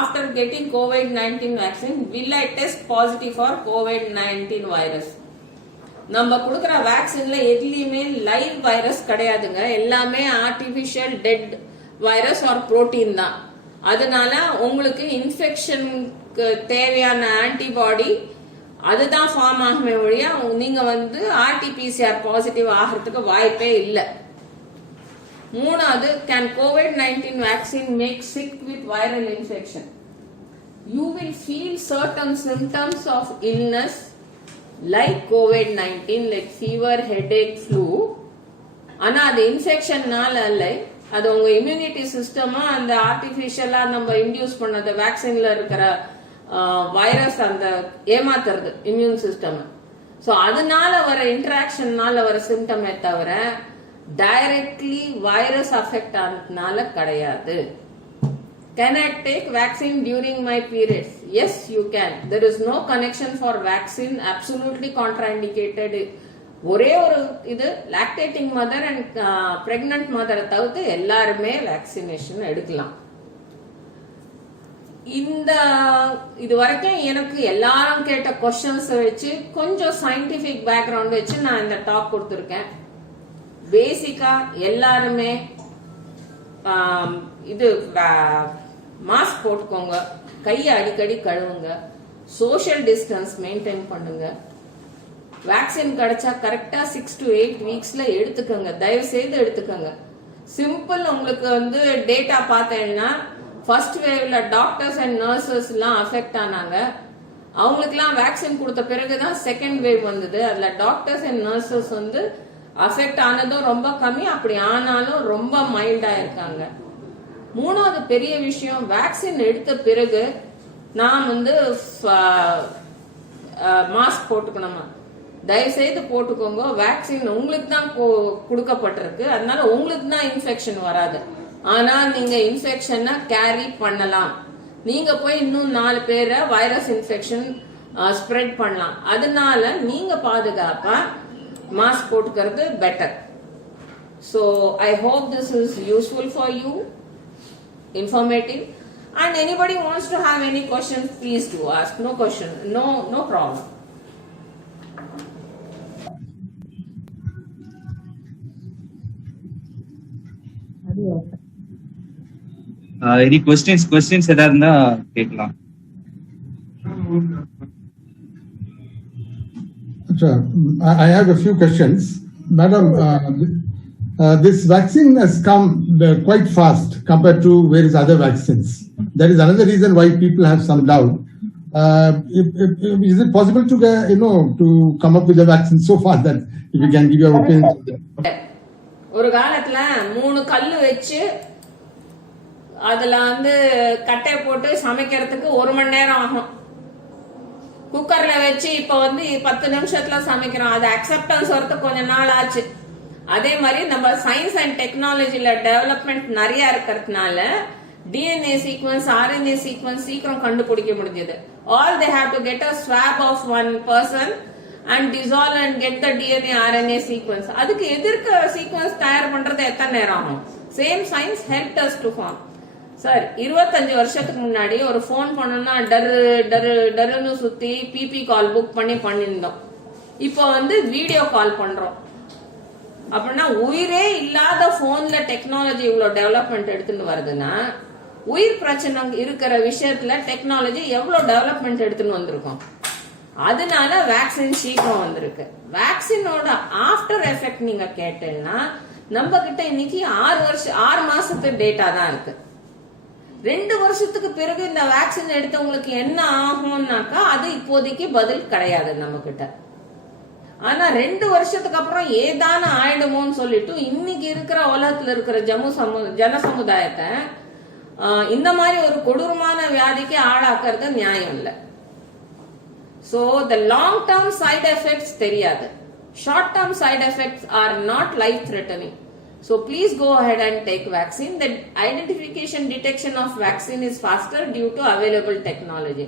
after getting COVID-19 vaccine will I test positive for COVID-19 virus? நம்ம கொடுக்குற வேக்சின்ல எதுலயுமே லைவ் வைரஸ் கிடையாதுங்க. எல்லாமே artificial dead virus or protein தான். அதனால உங்களுக்கு இன்ஃபெக்ஷனுக்கு தேவையான ஆன்டிபாடி அதுதான் ஃபார்ம் ஆகுமே ஒழிய நீங்க RT-PCR பாசிட்டிவ் ஆகிறதுக்கு வாய்ப்பே இல்லை. 3வது, can COVID-19 vaccine make sick with viral infection? You will feel certain symptoms of illness like COVID-19, like fever, headache, flu. ஆனா அது இன்ஃபெக்ஷன்னால இல்லை, அது உங்க இம்யூனிட்டி சிஸ்டமா அந்த ஆர்டிபிஷியலா நம்ம இன்டியூஸ் பண்ணது வேக்சின்ல இருக்கிற வைரஸ் அந்த ஏமாத்துறது இம்யூன் சிஸ்டம். ஸோ அதனால வர இன்டராக்ஷன்னால வர சிம்டமே தவிர டைரக்ட்லி வைரஸ் அஃபெக்ட் ஆனதுனால கிடையாது. Can I take vaccine during my periods? Yes, you can. There is no connection for vaccine. Absolutely contraindicated. ஒரே ஒரு இது லாக்டேட்டிங் மதர் அண்ட் பிரெக்னன்ட் மதரை தவிர்த்து எல்லாருமே வேக்சினேஷன் எடுக்கலாம். இது வரைக்கும் எனக்கு எல்லாரும் கேட்ட கொஸ்டின்ஸ் வச்சு கொஞ்சம் சயின்டிபிக் பேக்ரவுண்ட் வச்சு நான் இந்த டாக் கொடுத்துருக்கேன். பேசிக்கா எல்லாருமே மாஸ்க் போட்டுக்கோங்க, கையை அடிக்கடி கழுவுங்க, சோஷியல் டிஸ்டன்ஸ் மெயின்டைன் பண்ணுங்க. வேக்சின் கிடைச்சா கரெக்டா 6 to 8 வீக்ஸ்ல எடுத்துக்கோங்க, தயவு செய்து எடுத்துக்கோங்க. சிம்பிள். உங்களுக்கு டேட்டா பார்த்தேன்னா ஃபர்ஸ்ட் வேவ்ல டாக்டர்ஸ் அண்ட் நர்சஸ் எல்லாம் அஃபெக்ட் ஆனாங்க. அவங்களுக்குலாம் வேக்சின் கொடுத்த பிறகுதான் செகண்ட் வேவ் வந்தது. அதுல டாக்டர்ஸ் அண்ட் நர்சஸ் அஃபெக்ட் ஆனதும் ரொம்ப கம்மி, அப்படி ஆனாலும் ரொம்ப மைல்டா இருக்காங்க. 3வது பெரிய விஷயம், வேக்சின் எடுத்த பிறகு நான் மாஸ்க் போட்டுக்கணுமா? தயவு செய்து போட்டுக்கோங்க. வேக்சின் உங்களுக்கு தான் கொடுக்கப்பட்டிருக்கு, அதனால உங்களுக்கு தான் இன்ஃபெக்ஷன் வராது. ஆனா நீங்க இன்ஃபெக்ஷனை கேரி பண்ணலாம். நீங்க போய் இன்னும் 4 பேரை வைரஸ் இன்ஃபெக்ஷன் ஸ்ப்ரெட் பண்ணலாம். அதனால நீங்க பாதுகாப்பா மாஸ்க் போட்டுக்கிறது better. So I hope this is useful for you, informative, and anybody wants to have any questions, please do ask. No question, no problem. Any questions ஏதாவது இருந்தா கேட்கலாம். I have a few questions. Madam, this vaccine has come quite fast compared to various other vaccines. There is another reason why people have some doubt. Is it possible to to come up with a vaccine so fast that if you can give your opinion? ஒரு காலத்துல 3 கல்லு வச்சு அதுல கட்டை போட்டு சமைக்கிறதுக்கு 1 மணி நேரம் ஆகும். குக்கர்ல வச்சு இப்ப 10 நிமிஷத்துல சமைக்கிறோம். அது அக்செப்டன்ஸ் வரதுக்கு கொஞ்சம் நாள் ஆச்சு. அதே மாதிரி நம்ம சயின்ஸ் அண்ட் டெக்னாலஜில டெவலப்மெண்ட் நிறைய இருக்கிறதுனால DNA சீக்வன்ஸ், RNA சீக்வன்ஸ் சீக்கிரம் கண்டுபிடிக்க முடிஞ்சது. All they have to get a swab of one person and dissolve and get the DNA RNA sequence. அதுக்கு எதிர்க்க சீக்வன்ஸ் தயார் பண்றது எத்தனை நேரம் ஆகும்? Same science helped us to form. Sir 25 வருஷத்துக்கு முன்னாடி ஒரு போன் பண்ணோம்னா டருன்னு சுத்தி பிபி கால் புக் பண்ணியிருந்தோம். இப்போ வீடியோ கால் பண்றோம். அப்படின்னா உயிரே இல்லாத போன்ல டெக்னாலஜி இவ்வளவு டெவலப்மெண்ட் எடுத்துட்டு வருதுன்னா உயிர் பிரச்சனை இருக்கிற விஷயத்துல டெக்னாலஜி எவ்வளவு டெவலப்மெண்ட் எடுத்துன்னு வந்திருக்கோம். அதனால வேக்சின் சீக்கிரம் வந்திருக்கு. வேக்சினோட ஆஃப்டர் எஃபெக்ட் நீங்க கேட்டீங்கன்னா நம்ம கிட்ட இன்னைக்கு 6 மாசத்து டேட்டா தான் இருக்கு. 2 வருஷத்துக்கு பிறகு இந்த வேக்சின் எடுத்தவங்களுக்கு என்ன ஆகும்னாக்கா அது இப்போதைக்கு பதில் கிடையாது நம்ம கிட்ட. ஆனா 2 வருஷத்துக்கு அப்புறம் ஏதான ஆயிடுமோன்னு சொல்லிட்டு இன்னைக்கு இருக்கிற உலகத்துல இருக்கிற ஜன சமுதாயத்தை இந்த மாதிரி ஒரு கொடூரமான வியாதிக்கு ஆளாக்குறது நியாயம் இல்லை. So the long term side effects தெரியாது. Short term side effects are not life threatening. So please go ahead and take vaccine. The identification detection of vaccine is faster due to available technology.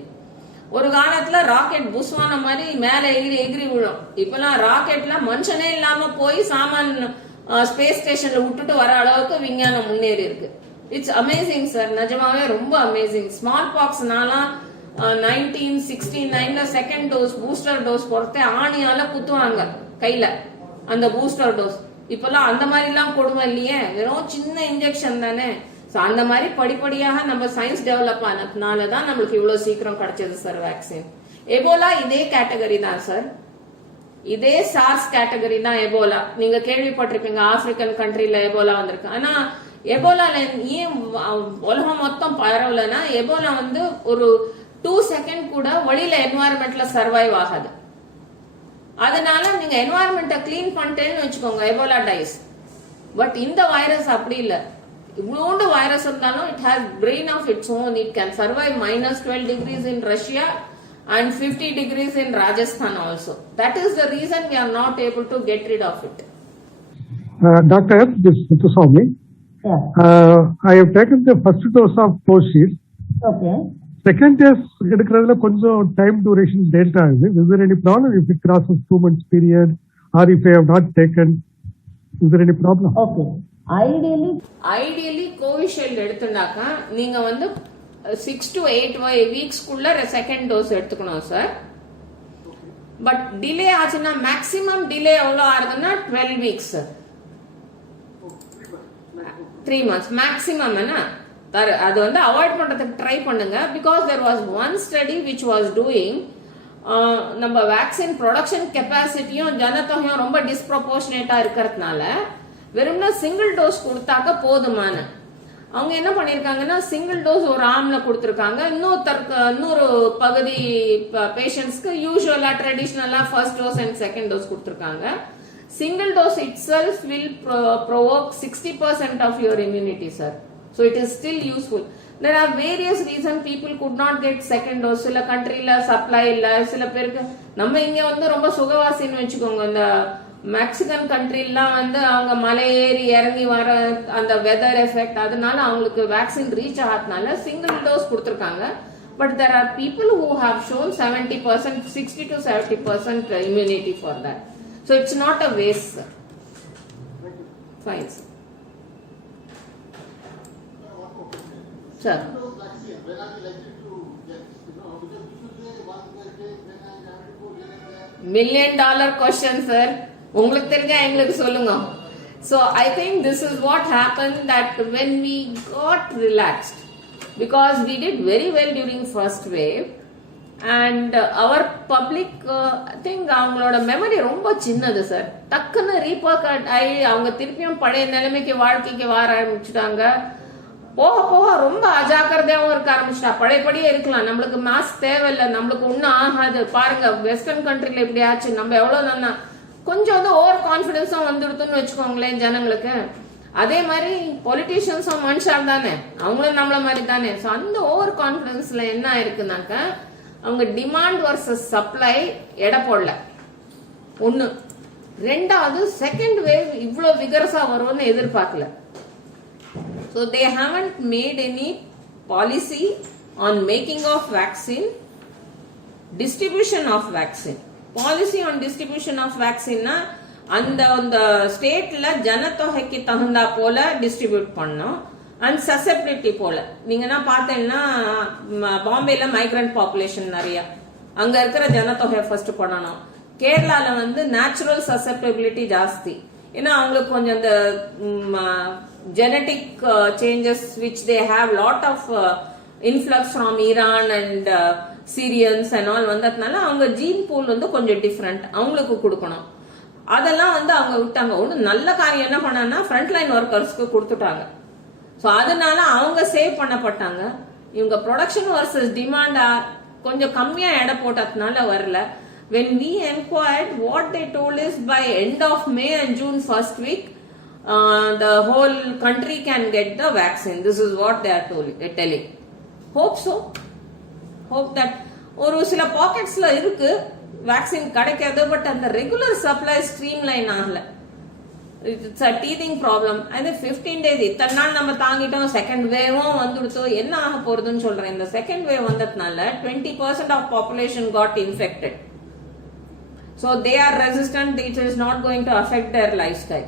ஒரு காலத்துல rocket புஸ்வான மாதிரி மேல எகிரி விழும். இப்பெல்லாம் ராக்கெட்ல மனுஷனே இல்லாம போய் சாமான் ஸ்பேஸ் ஸ்டேஷன்ல விட்டுட்டு வர அளவுக்கு விஞ்ஞானம் முன்னேறி இருக்கு. இட்ஸ் அமேசிங் சார், நிஜமாவே ரொம்ப அமேசிங். ஸ்மால் பாக்ஸ்னாலாம் 1969 செகண்ட் டோஸ் பூஸ்டர் டோஸ் பொறுத்து ஆணியால குத்துவாங்க கையில அந்த பூஸ்டர் டோஸ். இப்பெல்லாம் அந்த மாதிரி எல்லாம் கொடுமை இல்லையே, வெறும் சின்ன இன்ஜெக்ஷன் தானே. அந்த மாதிரி படிப்படியாக நம்ம சயின்ஸ் டெவலப் ஆனதுனாலதான் நம்மளுக்கு இவ்வளவு சீக்கிரம் கிடைச்சது சார் வேக்சின். எபோலா இதே கேட்டகரி தான் சார், இதே சார்ஸ் கேட்டகரி தான் எபோலா. நீங்க கேள்விப்பட்டிருப்பீங்க ஆப்பிரிக்கன் கண்ட்ரில எபோலா வந்திருக்கு. ஆனா எபோலால ஏன் உலகம் மொத்தம் பரவலன்னா எபோலா ஒரு 2 செகண்ட் கூட வெளியில என்வாயர்மெண்ட்ல சர்வைவ் ஆகாது. அதனால நீங்க என்வாயர்மெண்ட்டை கிளீன் பண்ணிட்டேன்னு வச்சுக்கோங்க, எபோலா டைஸ். பட் இந்த வைரஸ் அப்படி இல்ல. இவ்வளோண்டு வைரஸ் இருந்தாலும் it has brain of its own. It can survive -12 degrees in Russia and 50 degrees in Rajasthan also. That is the reason we are not able to get rid of it. Doctor, this is Muthuswamy. Yeah. I have taken the first dose of Covishield. Okay. Second dose எடுக்கிறதுல கொஞ்சம் time duration data ஆகுது. Is there any problem if it crosses 2 months period or if I have not taken? Is there any problem? Okay. Ideally Covishield எடுத்துனாக்கா நீங்க 6 to 8 வீக்ஸ்க்குள்ள second dose எடுத்துக்கணும் sir. But delay ஆச்சுன்னா maximum delay எவ்வளவு ஆகுதுன்னா 12 weeks sir. 3 months maximum. அது avoid பண்றதுக்கு try பண்ணுங்க. Because there was one study which was doing நம்ம வேக்சின் ப்ரொடக்ஷன் கெப்பாசிட்டியும் ஜனத்தொகையும் ரொம்ப டிஸ்ப்ரொபோர்ஷனேட்டா இருக்கிறதுனால வெறும்னா சிங்கிள் டோஸ் கொடுத்தாக்க போதுமான அவங்க என்ன பண்ணிருக்காங்கன்னா சிங்கிள் டோஸ் ஒரு ஆம்ல கொடுத்துருக்காங்க. இன்னொரு பகுதி பேஷண்ட்ஸ்க்கு யூஸ்வலா ட்ரெடிஷ்னலா first dose and second dose கொடுத்துருக்காங்க. Single dose itself will provoke 60% of your immunity, sir. So it is still useful. There are various reasons people could not get second dose. சில கண்ட்ரில சப்ளை இல்ல, சில பேருக்கு நம்ம இங்க ரொம்ப சுகவாசின்னு வச்சுக்கோங்க. இந்த மெக்சிகன் கண்ட்ரிலாம் அவங்க மலை ஏறி இறங்கி வர அந்த வெதர் எஃபெக்ட், அதனால அவங்களுக்கு வேக்சின் ரீச் ஆகாதனால சிங்கிள் டோஸ் கொடுத்துருக்காங்க. But there are people who have shown 70%, 60 to 70% immunity for that. So it's not a waste, sir. Fine, sir. Sir. $1 million question, sir. உங்களுக்கு தெரிஞ்சா எங்களுக்கு சொல்லுங்க. So I think this is what happened, that when we got relaxed, because we did very well during first wave, and our public I think அவங்களோட memory ரொம்ப சின்னது sir. டக்குன்னு ரீபர்கட் ஆகி அவங்க திருப்பியும் பழைய நிலைமைக்கு வாழ்க்கைக்கு வர ஆரம்பிச்சுட்டாங்க. போக போக ரொம்ப அஜாக்கிரதையாகவும் இருக்க ஆரம்பிச்சிட்டா. பழையபடியே இருக்கலாம், நம்மளுக்கு மாஸ்க் தேவையில்லை, நம்மளுக்கு ஒன்றும் ஆகாது. பாருங்க வெஸ்டர்ன் கண்ட்ரில இப்படி ஆச்சு, நம்ம எவ்வளவு நல்லா கொஞ்சம் ஓவர் கான்பிடன்ஸும் வந்துடுதுன்னு வச்சுக்கோங்களேன் ஜனங்களுக்கு. அதே மாதிரி பொலிட்டீஷியன்ஸும் மனுஷால் தானே, அவங்களும் நம்மள மாதிரி தானே. ஸோ அந்த ஓவர் கான்பிடன்ஸ்ல என்ன ஆயிருக்குனாக்க அவங்க டிமாண்ட் வர்சஸ் சப்ளை எடை போடல. ஒண்ணு. ரெண்டாவது செகண்ட் வேவ் இவ்வளவு விகரஸா வரும்னு எதிர்பார்க்கல. So they haven't made any policy on making of vaccine, distribution of vaccine. Policy on distribution of vaccine na அந்த ஸ்டேட்ல ஜனத்தொகைக்கு தகுந்தா போல டிஸ்ட்ரிபியூட் பண்ணோம். அண்ட் சசெப்டிலிட்டி போல நீங்கன்னா பார்த்தீங்கன்னா பாம்பேல மைக்ரண்ட் பாப்புலேஷன் நிறைய, அங்க இருக்கிற ஜனத்தொகை ஃபர்ஸ்ட் பண்ணணும். கேரளால நேச்சுரல் சசெப்டிபிலிட்டி ஜாஸ்தி, ஏன்னா அவங்களுக்கு கொஞ்சம் இந்த genetic changes which they have lot of influx from Iran and Syrians and all வந்ததுனால அவங்க ஜீன் பூல் வந்து கொஞ்சம் டிஃப்ரெண்ட், அவங்களுக்கு கொடுக்கணும். அதெல்லாம் வந்து அவங்க விட்டாங்க. ஒன்று நல்ல காரியம் என்ன பண்ணாங்கன்னா ஃப்ரண்ட்லைன் ஒர்க்கர்ஸ்க்கு கொடுத்துட்டாங்க. ஸோ அதனால அவங்க சேவ் பண்ணப்பட்டாங்க. இவங்க ப்ரொடக்ஷன் வர்சஸ் டிமாண்டா கொஞ்சம் கம்மியா எடை போட்டதுனால வரல. When we inquired, what they told is by end of May and June first week, the whole country can get the vaccine. This is what they are telling. Hope so. Hope that ஒரு சில பாக்கெட்ஸ்ல இருக்கு vaccine கிடைக்காது, but அந்த regular supply streamline ஆகல. It's a teething problem. அது 15 days இத்தனை நாள் நம்ம தாங்கிட்டோம், செகண்ட் வேவும் வந்துடுத்தோ என்ன ஆக போறதுன்னு சொல்றேன். இந்த செகண்ட் வேவ் வந்ததுனால 20% of population got infected. So they are resistant, it is not going to affect their lifestyle.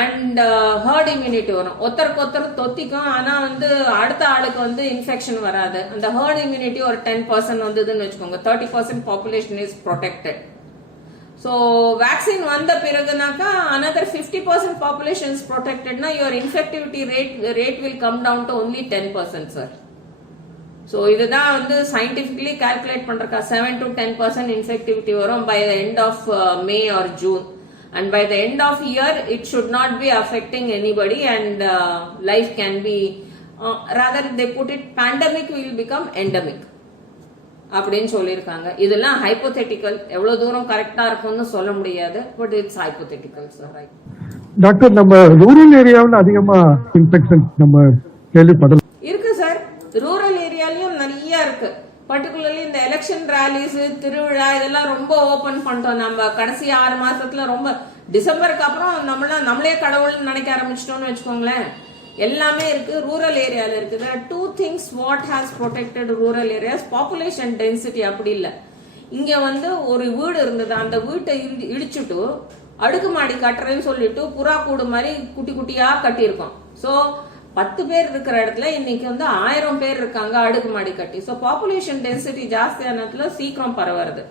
And herd immunity வரும், ஒருத்தருக்கு ஒருத்தர் தொத்திக்கும், ஆனா வந்து அடுத்த ஆளுக்கு வந்து இன்ஃபெக்ஷன் வராது. அந்த herd immunity ஒரு 10% வந்ததுன்னு வச்சுக்கோங்க, 30% population is protected. So vaccine வந்த பிறகுனாக்கா another 50% population is protected na, your infectivity rate will come down to only 10%, sir. So இதுதான் வந்து scientifically calculate பண்றக்கா 7 to 10% infectivity வரும் by the end of May or June, and by the end of year it should not be affecting anybody, and life can be rather they put it pandemic will become endemic அப்படின்னு சொல்லியிருக்காங்க. இதெல்லாம் hypothetical, எவ்வளவு தூரம் கரெக்டா இருக்கும்னு சொல்ல முடியாது, but it's hypothetical sir. Right doctor, நம்ம ரூரல் ஏரியாவில் அதிகமா இன்ஃபெக்ஷன் நம்ம கேள்விப்படல இருக்கு சார். ரூரல் ஏரியாலையும் நிறைய இருக்கு. பர்டிகுலர்லி இந்த எலெக்ஷன் ரேலிஸ், திருவிழா இதெல்லாம் ரொம்ப ஓபன் பண்ணிட்டோம் நம்ம கடைசி 6 மாசத்துல. ரொம்ப டிசம்பருக்கு அப்புறம் நம்மளே கடவுள்னு நினைக்க ஆரம்பிச்சிட்டோம்னு வச்சுக்கோங்களேன். எல்லாமே இருக்கு, ரூரல் ஏரியால இருக்குது. 2 things what has protected rural areas, population density. அப்படி இல்ல, இங்க வந்து ஒரு வீடு இருந்தது, அந்த வீட்டை இடிச்சுட்டு அடுக்குமாடி கட்டுறேன்னு சொல்லிட்டு புறா கூடு மாதிரி குட்டி குட்டியா கட்டியிருக்கோம். சோ 10 பேர் இருக்கிற இடத்துல இன்னைக்கு வந்து 1000 பேர் இருக்காங்க அடுக்குமாடி கட்டி. ஸோ பாப்புலேஷன் டென்சிட்டி ஜாஸ்தியானதுல சீக்கிரம் பரவுறது.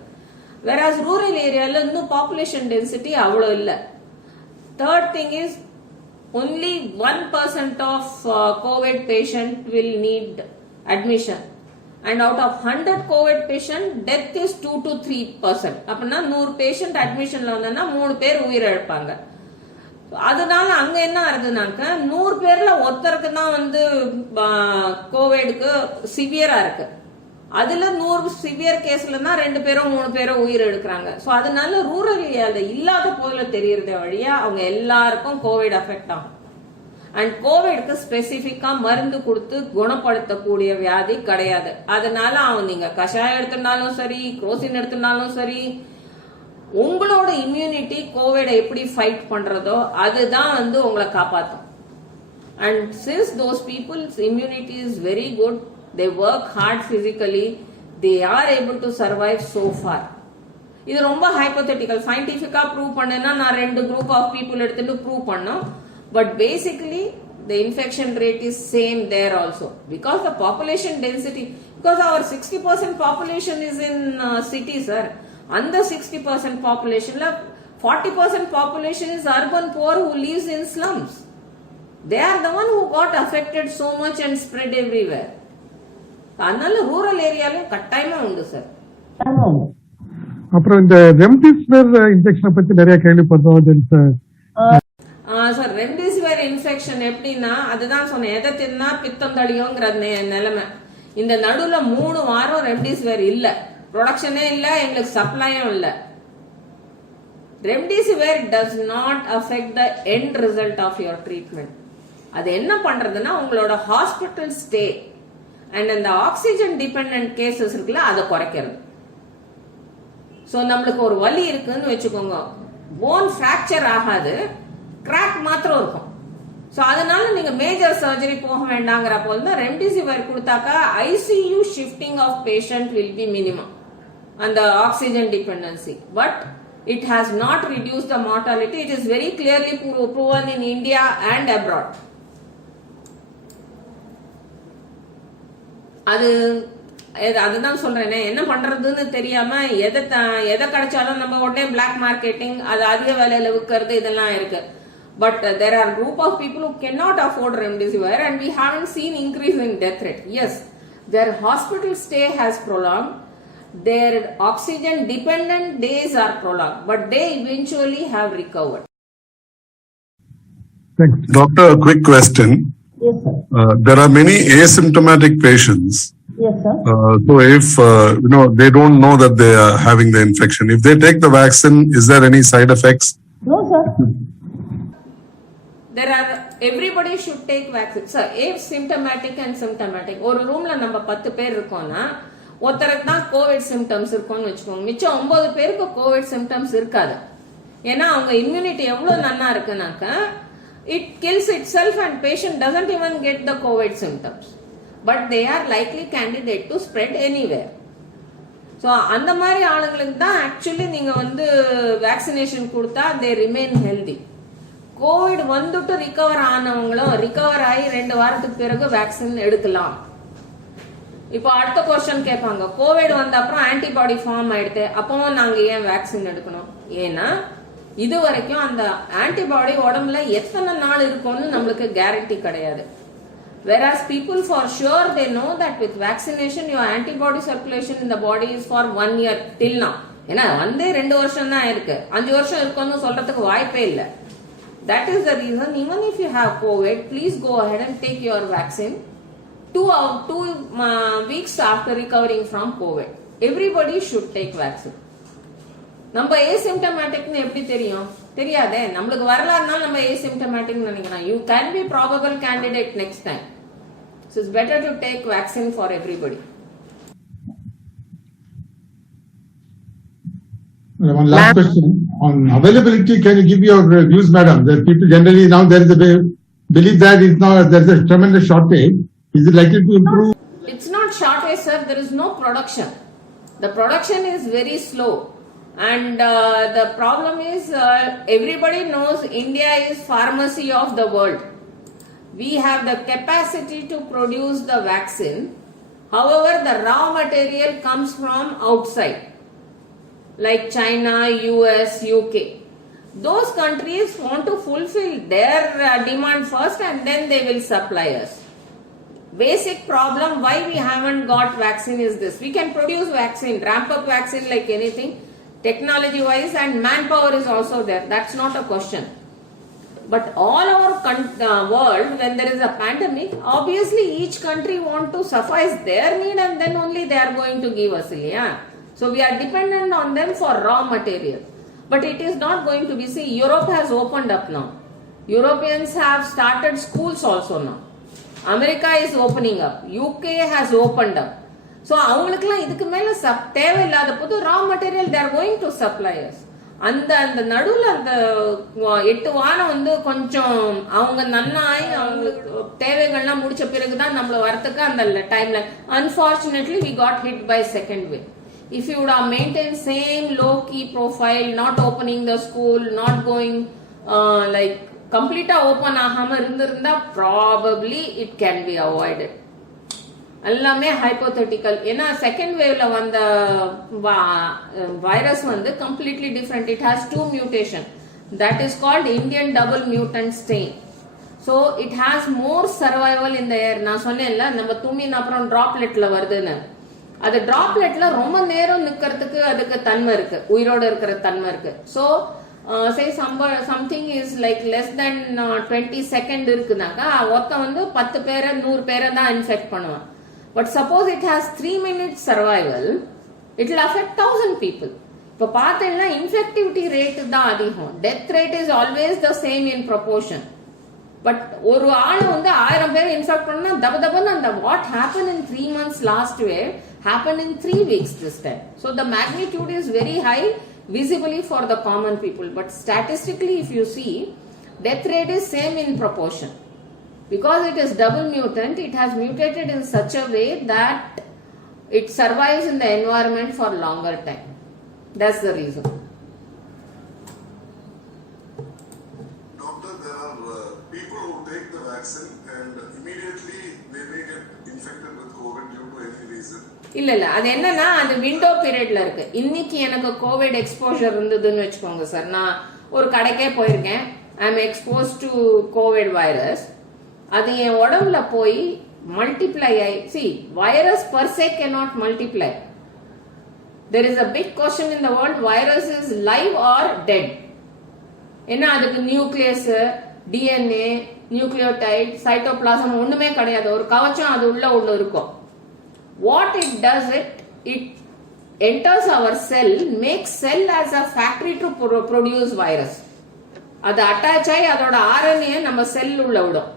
வேறாஸ் ரூரல் ஏரியால இன்னும் பாப்புலேஷன் டென்சிட்டி அவ்வளோ இல்லை. Third thing is only 1% of COVID patient will need admission, and out of 100 COVID patient, death is 2 to 3%. அப்படின்னா 100 பேஷண்ட் அட்மிஷன்ல வந்தா 3 பேர் உயிரிழப்பாங்க. அதனால அங்க என்ன ஆகுதுனாக்க 100 பேர்ல ஒருத்தருக்கு தான் வந்து கோவிட்க்கு சிவியரா இருக்கு. அதுல 100 சிவியர் கேஸ்ல தான் 2 பேரோ 3 பேரோ உயிர் எடுக்கிறாங்க. சோ அதனால ரூரல் ஏரியால இல்லாத போதுல தெரியறதே வழியா அவங்க எல்லாருக்கும் கோவிட் அஃபெக்ட் ஆகும். அண்ட் கோவிட்க்கு ஸ்பெசிபிக்கா மருந்து கொடுத்து குணப்படுத்தக்கூடிய வியாதி கிடையாது. அதனால அவன் நீங்க கஷாயம் எடுத்துனாலும் சரி, குரோசின் எடுத்துனாலும் சரி, உங்களோட இம்யூனிட்டி கோவிட எப்படி ஃபைட் பண்றதோ அதுதான் வந்து உங்களை காப்பாற்றும். And since those peoples immunity is very good, they work hard physically, they are able to survive so far. இது ரொம்ப ஹைப்போதெட்டிக்கல். சயின்டிபிக்கா ப்ரூவ் பண்ணேன்னா நான் 2 group of people எடுத்துட்டு ப்ரூவ் பண்ணோம். But basically the infection rate is same there also, because the population density, because our 60% population is in cities, sir. And the 60% population la 40% population is urban poor who lives in slums. They are the one who got affected so much and spread everywhere. அதனால rural ஏரியால கட்டாயமா உண்டு sir. அப்புறம் இந்த remdesivir இன்ஜெக்ஷனை பத்தி நிறைய கேள்விப்பட்டோம் sir. Remdesivir infection எப்படின்னா அதுதான் சொன்னேன், எதை தின்னா பித்தம் தடியோங்கிற நிலைமை. இந்த நடுவுல 3 வாரம் ரெம்டெசிவிர் இல்ல, ப்ரொடக்ஷனே இல்ல, எங்களுக்கு சப்ளையும் இல்ல. Remdesivir does not affect the end result of your treatment. அது என்ன பண்றதுன்னா உங்களோட ஹாஸ்பிட்டல் ஸ்டே அண்ட் அந்த ஆக்சிஜன் டிபெண்டன்ட் கேசஸ் இருக்குல்ல அதை குறைக்கிறது. ஸோ நம்மளுக்கு ஒரு வலி இருக்குன்னு வச்சுக்கோங்க, போன் ஃப்ராக்சர் ஆகாது, கிராக் மாத்திரம் இருக்கும். ஸோ அதனால நீங்க மேஜர் சர்ஜரி போக வேண்டாங்கிற போது தான் ரெம்டெசிவிர் கொடுத்தாக்கா ICU shifting of patient will be minimum அந்த oxygen dependency. But it has not reduce the mortality. It is very clearly proven in India and abroad. அதுதான் சொல்றேனே, என்ன பண்றதுன்னு தெரியாம எதை கிடைச்சாலும் நம்ம உடனே பிளாக் மார்க்கெட்டிங், அது அதிக விலையில விற்கிறது, இதெல்லாம் இருக்கு. But there are group of people who cannot afford remdesivir, and we haven't seen increase in death rate. Yes, their hospital stay has prolonged, their oxygen dependent days are prolonged, but they eventually have recovered. Thanks. Doctor, a quick question. Yes, sir. There are many asymptomatic patients. Yes, sir. So if they don't know that they are having the infection, if they take the vaccine, is there any side effects? No, sir. Everybody should take vaccine. Sir, asymptomatic and symptomatic. ஒரு ரூம்ல நம்ம 10 பேர் இருக்கோம்னா ஒருத்தருக்கு தான் Covid symptoms இருக்கும்னு வச்சுக்கோங்க. மிச்சம் 9 பேருக்கு கோவிட் சிம்டம்ஸ் இருக்காது. ஏன்னா அவங்க இம்யூனிட்டி எவ்வளவு நன்னா இருக்குனாக்க it kills itself and patient doesn't even get the COVID symptoms. But they are likely candidate to spread anywhere. So அந்த மாதிரி ஆளுங்களுக்கு தான் ஆக்சுவலி நீங்க வந்து வேக்சினேஷன் கொடுத்தா they remain healthy. கோவிட் வந்துட்டு ரிகவர் ஆனவங்களும் ரிகவர் ஆகி 2 வாரத்துக்கு பிறகு வேக்சின் எடுக்கலாம். இப்போ அடுத்த क्वेश्चन கேட்பாங்க, கோவிட் வந்த அப்புறம் ஆன்டிபாடி ஃபார்ம் ஆயிடுது, அப்பவும் நாங்க ஏன் வேக்சின் எடுக்கணும்? ஏன்னா இது வரைக்கும் அந்த ஆன்டிபாடி உடம்புல எத்தனை நாள் இருக்கும்னு நம்மளுக்கு கேரண்டி கிடையாது. Whereas people for sure they know that with vaccination your antibody circulation in the body is for 1 year till now. ஏன்னா வந்தே 2 வருஷம் தான் இருக்கு, 5 வருஷம் இருக்கும்னு சொல்றதுக்கு வாய்ப்பே இல்லை. That is the reason even if you have COVID, please go ahead and take your vaccine 2 weeks after recovering from COVID. Everybody should take vaccine. நம்ம ஏசிம்டமேட்டிக்னு எப்படி தெரியும்? தெரியாதே. நம்மளுக்கு வரலாறுனால நம்ம ஏசிம்டமேட்டிக்னு நினைக்கிறோம். You can be probable candidate next time. So it's better to take vaccine for everybody. One last question on availability. Can you give your views, madam? That people generally now there is a belief that it's now there is a tremendous shortage. Is it likely to improve? It's not shortage, sir. There is no production. The production is very slow. And the problem is everybody knows India is pharmacy of the world. We have the capacity to produce the vaccine. However, the raw material comes from outside, like China, US, UK. Those countries want to fulfill their demand first and then they will supply us. Basic problem why we haven't got vaccine is this. We can produce vaccine, ramp up vaccine like anything. Technology wise and manpower is also there. That's not a question. But all our world, when there is a pandemic, obviously each country want to suffice their need and then only they are going to give us. Yeah? So we are dependent on them for raw material. But it is not going to be. See, Europe has opened up now. Europeans have started schools also now. America is opening up. UK has opened up. So அவங்களுக்குலாம் இதுக்கு மேல தேவையில்லாத போது raw material they are going to supply us. அந்த நடுவுல அந்த 8 வாரம் வந்து கொஞ்சம் அவங்க நன்னாய் அவங்களுக்கு தேவைகள்லாம் முடிச்ச பிறகுதான் நம்மள வரதுக்கு அந்த டைம்ல unfortunately we got hit by second wave. If you would have maintained same low key profile, not opening the school, not going like complete open ஆகாம இருந்திருந்தா probably it can be avoided. எல்லாமே ஹைப்போதெட்டிக்கல். ஏன்னா second வேவ்ல வந்த virus வந்து completely different. It has 2 mutation. That is called Indian double mutant strain. So it has more survival இந்த ஏர். நான் சொன்னேன்ல நம்ம தும்மின் அப்புறம் டிராப்லெட்ல வருதுன்னு. அது டிராப்லெட்ல ரொம்ப நேரம் நிக்கிறதுக்கு அதுக்கு தன்மை இருக்கு, உயிரோட இருக்கிற தன்மை இருக்கு. So say something is like less than 20 second இருக்குனாக்கா ஒருத்த வந்து 10 பேரை 100 பேரை தான் இன்ஃபெக்ட் பண்ணுவான். But suppose it has 3 minutes survival, it will affect 1000 people. இப்போ பார்த்தீங்கன்னா infectivity rate தான் அதிகம். Death rate is always the same in proportion. But ஒரு ஆள் வந்து 1000 பேர் இன்ஃபெக்ட் பண்ணா தபதபன்னு அந்த what happened in 3 months last wave happened in 3 weeks this time. So the magnitude is very high visibly for the common people. But statistically if you see, death rate is same in proportion. Because it is double mutant, it has mutated in such a way that it survives in the environment for longer time. That's the reason. Doctor, there are people who take the vaccine and immediately they may get infected with COVID due to any reason. இல்ல அது என்னன்னா அந்த window பீரியட்ல இருக்கு. இன்னைக்கு எனக்கு Covid exposure இருந்ததுன்னு வச்சுக்கோங்க சார். நான் ஒரு கடைக்கே போயிருக்கேன். I am expose to Covid virus. அது என் உடம்புல போய் மல்டிப்ளை ஆகி, C virus per se cannot multiply. There is a big question in the world, virus is live or dead. ஏன்னா அதுக்கு நியூக்ளியஸ், டிஎன்ஏ, நியூக்ளியோடைட், சைட்டோபிளாசம் ஒண்ணுமே கிடையாது. ஒரு கவச்சம் அது உள்ள இருக்கும். What it does, it enters our cell, makes cell as a factory to produce virus. அது attach ஆகி அதோட ஆர்என்ஏ நம்ம செல் உள்ள விடும்.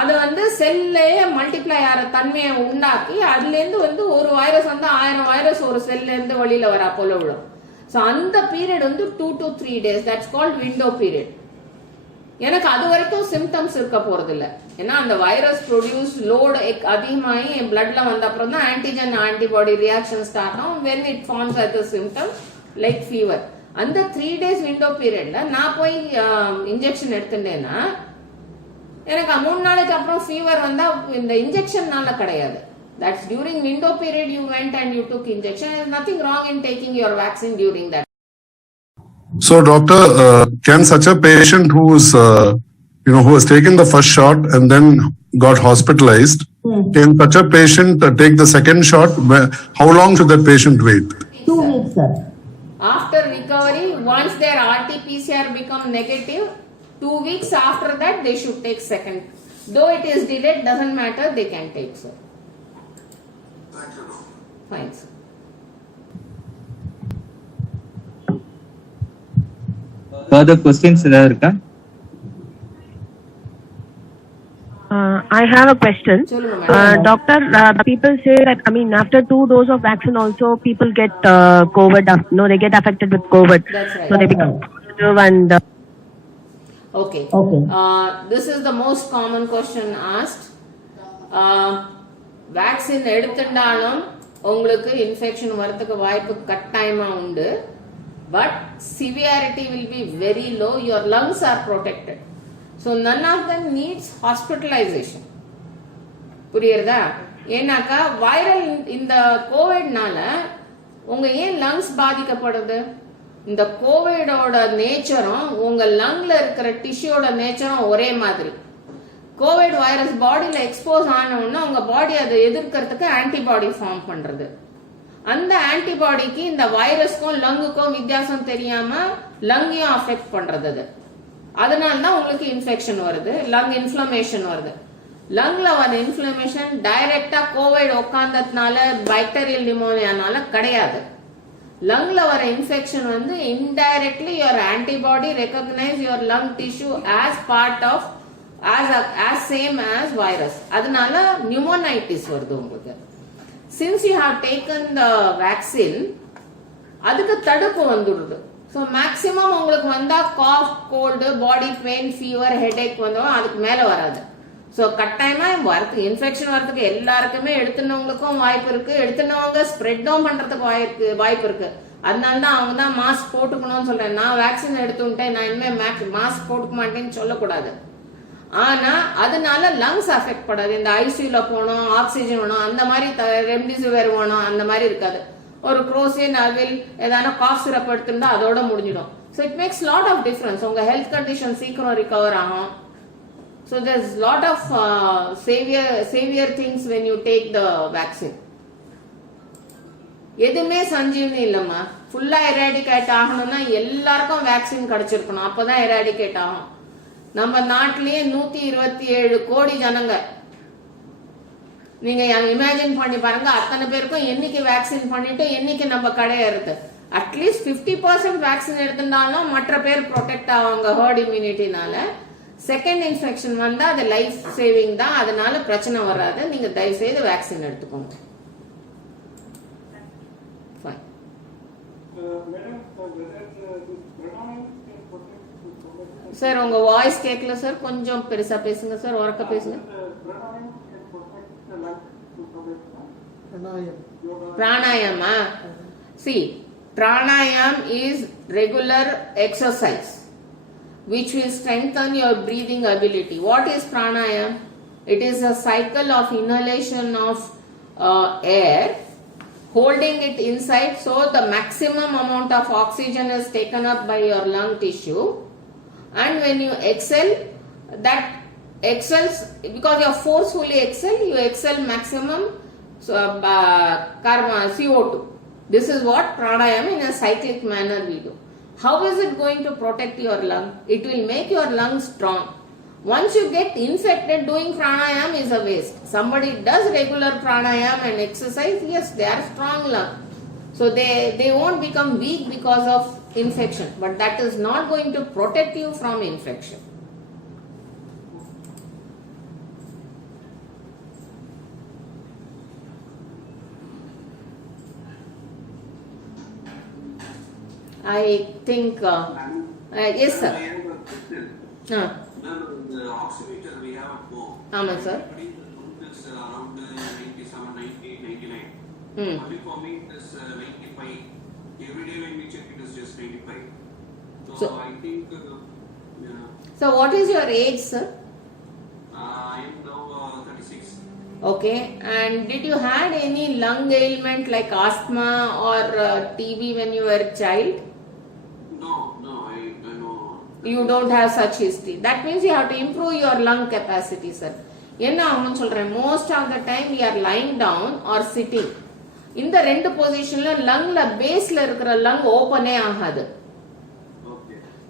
அது செல்லையே மல்டிப்ளை ஆகிற தன்மையை உண்டாக்கி அதுலேருந்து ஒரு வைரஸ் 1000 வைரஸ் ஒரு செல்லேருந்து வெளியில வர போல விடும். ஸோ அந்த period 2 to 3 days, that's called window period. எனக்கு அது வரைக்கும் சிம்டம்ஸ் இருக்க போறது இல்லை. ஏன்னா அந்த வைரஸ் ப்ரொடியூஸ் லோடு அதிகமாகி என் பிளட்ல வந்த அப்புறம் தான் ஆன்டிஜன் ஆன்டிபாடி ரியாக்ஷன் ஸ்டார்ட் ஆகும். When it forms at the symptom like fever. அந்த 3 days விண்டோ பீரியட்ல நான் போய் இன்ஜெக்ஷன் எடுத்துட்டேன்னா எனக்கு 3 நாளைக்கு அப்புறம் ஃபீவர் வந்தா இந்த இன்ஜெக்ஷன்னால கிடையாது. That's during window period you went and you took injection. There is nothing wrong in taking your vaccine during that. So, doctor, can such a patient who's who has taken the first shot and then got hospitalized, can such a patient take the second shot? How long should that patient wait? 2 weeks, sir. After recovery, once their RT-PCR become negative, 2 weeks after that they should take second. Though it is delayed, doesn't matter, they can take, sir. Thank you, doctor. Fine, sir. Further questions, Radhika? I have a question. Doctor, people say that, after 2 doses of vaccine also, people get COVID. They get affected with COVID. That's right. So they become positive and... Okay. This is the most common question asked. Vaccine எடுத்துட்டாலும் உங்களுக்கு infection வரதுக்கு வாய்ப்பு கட்டாயமா உண்டு. But severity will be very low. Your lungs are protected. So none of them needs hospitalization. புரியுறதா? ஏன்னாக்கா viral இந்த கோவிட்னால உங்க ஏன் லங்ஸ் பாதிக்கப்படுது? இந்த கோவிடோட நேச்சரும் உங்க லங்ல இருக்கிற டிஷ்யூட நேச்சரும் ஒரே மாதிரி. கோவிட் வைரஸ் பாடியில எக்ஸ்போஸ் ஆனவுடனே உங்க பாடி அதை எதிர்க்கிறதுக்கு ஆன்டிபாடி ஃபார்ம் பண்றது. அந்த ஆன்டிபாடிக்கு இந்த வைரஸ்க்கும் லங்குக்கும் வித்தியாசம் தெரியாம லங்கையும் அஃபெக்ட் பண்றது அது. அதனால தான் உங்களுக்கு இன்ஃபெக்ஷன் வருது, லங் இன்ஃப்ளமேஷன் வருது. லங்ல வர இன்ஃப்ளமேஷன் டைரக்டா கோவிட் உட்கார்ந்ததுனால பாக்டீரியல் நிமோனியானால கிடையாது. லங்ல வர infection indirectly your antibody recognise your lung tissue as part of as same as virus. அதனால நியூமோனைட்டிஸ் வருது உங்களுக்கு. Since you have taken the vaccine, அதுக்கு தடுப்பு வந்துடுது. ஸோ மேக்சிமம் உங்களுக்கு வந்தா cough, cold, body pain, fever, headache வந்தோம், அதுக்கு மேல வராது. ஸோ கட்டாயமா இன்ஃபெக்ஷன் வரதுக்கு எல்லாருக்குமே எடுத்துனவங்களுக்கும் வாய்ப்பு இருக்கு, எடுத்துனவங்க ஸ்ப்ரெட்டும் பண்றதுக்கு வாய்ப்பு இருக்கு. அதனால தான் அவங்க தான் மாஸ்க் போட்டுக்கணும்னு சொல்றேன். நான் வேக்சின் எடுத்துட்டேன், நான் இனிமே மாஸ்க் போட்டுக்க மாட்டேன்னு சொல்லக்கூடாது. ஆனா அதனால லங்ஸ் அஃபெக்ட் படாது. இந்த ஐசியூல போனோம், ஆக்சிஜன் வேணும், அந்த மாதிரி ரெம்டிசிவிர் வேணும், அந்த மாதிரி இருக்காது. ஒரு குரோசின், அவில், ஏதான காஃப் சிரப் எடுத்துட்டா அதோட முடிஞ்சிடும். So it makes lot of difference. உங்க ஹெல்த் கண்டிஷன் சீக்கிரம் ரிகவர் ஆகும். So there is lot of saviour things when you take the vaccine. எதுவுமே சஞ்சீவனி இல்லம்மா. ஃபுல்லா எராடிகேட் ஆகணும்னா எல்லாருக்கும் வேக்சின் கிடைச்சிருக்கணும், அப்பதான் எராடிகேட் ஆகும். நம்ம நாட்டிலேயே 127 கோடி ஜனங்க. நீங்க இமேஜின் பண்ணி பாருங்க, அத்தனை பேருக்கும் என்னைக்கு வேக்சின் பண்ணிட்டு என்னைக்கு நம்ம கிடையாது. அட்லீஸ்ட் 50% வேக்சின் எடுத்திருந்தாலும் மற்ற பேர் ப்ரொடெக்ட் ஆவாங்க ஹர்ட் இம்யூனிட்டினால. செகண்ட் இன்ஃபெக்ஷன் வந்தா அது லைஃப் சேவிங் தான், அதனால பிரச்சனை வராது. நீங்க தயவு செய்து வேக்சின் எடுத்துக்கோங்க. சார் உங்க வாய்ஸ் கேட்கல சார், கொஞ்சம் பெருசா பேசுங்க சார், உரக்க பேசுங்க. Pranayama. See, pranayam is regular exercise which will strengthen your breathing ability. What is pranayam? It is a cycle of inhalation of air, holding it inside so the maximum amount of oxygen is taken up by your lung tissue, and when you exhale, that exhales, because you forcefully exhale, you exhale maximum CO2. This is what pranayama in a cyclic manner we do. How is it going to protect your lung? It will make your lungs strong. Once you get infected, doing pranayama is a waste. Somebody does regular pranayama and exercise, yes, they are strong lung. So they won't become weak because of infection. But that is not going to protect you from infection. I think, yes sir. The oximeter we have at home. Amen, sir. It's around 97, 90, 99. Only for me it is 95. Every day when we check it is just 95. So I think. So what is your age, sir? I am now 36. Okay. And did you had any lung ailment like asthma or TB when you were a child? No, I know. You don't have such history. That means you have to improve your lung capacity, sir. Most of the time we are lying down or sitting. In the ரெண்டு பொசிஷன்ல லங்ல பேஸ்ல இருக்கிற lung ஓபனே ஆகாது.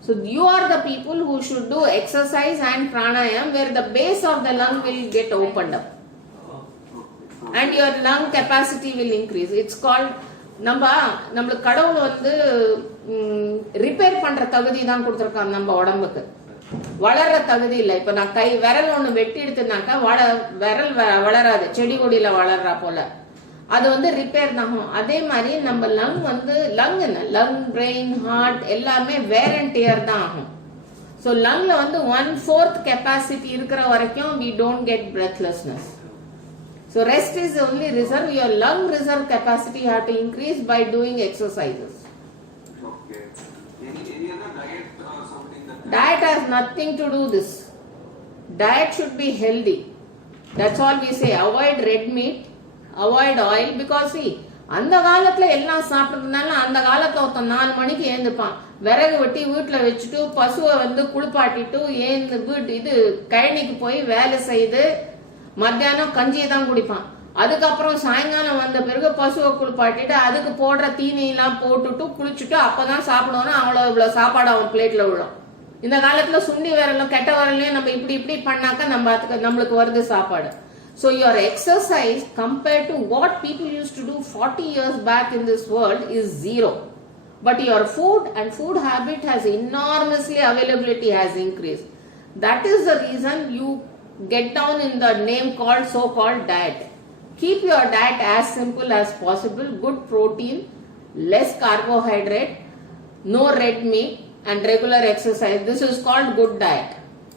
So you are the people who should do exercise and pranayam where the base of the lung will get opened up. And your lung capacity will increase. It's called நம்மளுக்கு கடவுள் வந்து repair பண்ற தகுதி தான் கொடுத்திருக்காங்க நம்ம உடம்புக்கு. வளர்ற தகுதி இல்லை. இப்ப நான் விரல் ஒண்ணு வெட்டி எடுத்துனாக்கா விரல் வளராது, செடி கொடியில வளர்றா போல. அது வந்து ரிப்பேர் தான். அதே மாதிரி நம்ம லங் வந்து லங் பிரெயின் ஹார்ட் எல்லாமே வேர் அண்ட் டியர் தான் ஆகும். ஸோ லங்ல வந்து 1/4 கெப்பாசிட்டி இருக்கிற வரைக்கும் we don't get breathlessness. So rest is only reserve. Your lung reserve capacity you have to increase by doing exercises. Okay. Any other diet or something that? Diet has nothing to do this. Diet should be healthy. That's all we say. Avoid red meat. Avoid oil because see அந்த காலத்துல எல்லாம் சாப்பிட்டதுனால அந்த காலத்துல ஒருத்தன் 4 மணிக்கு ஏந்துப்பான், விறகு வெட்டி வீட்டுல வச்சுட்டு பசுவை வந்து குளிப்பாட்டிட்டு ஏந்து இது கழனிக்கு போய் வேலை செய்து மத்தியானம் கஞ்சியை தான் குடிப்பான். அதுக்கப்புறம் சாயங்காலம் வந்த பிறகு பசுவை குளிப்பாட்டிட்டு அதுக்கு போடுற தீனியெல்லாம் போட்டுட்டு குளிச்சுட்டு அப்பதான் சாப்பிடுவோம்னா அவ்வளவு இவ்வளவு சாப்பாடு அவன் பிளேட்ல விழும். இந்த காலத்துல சுண்டி விரலும் கெட்ட விரலையும் நம்ம இப்படி பண்ணாக்கா நம்மளுக்கு வருது சாப்பாடு. So your exercise compared to what people used to do 40 years back in this world is zero. But your food and food habit has enormously availability has increased. That is the reason you get down in the name called so-called diet. Keep your diet as simple as possible. Good protein, less carbohydrate, no red meat and regular exercise. This is called good diet.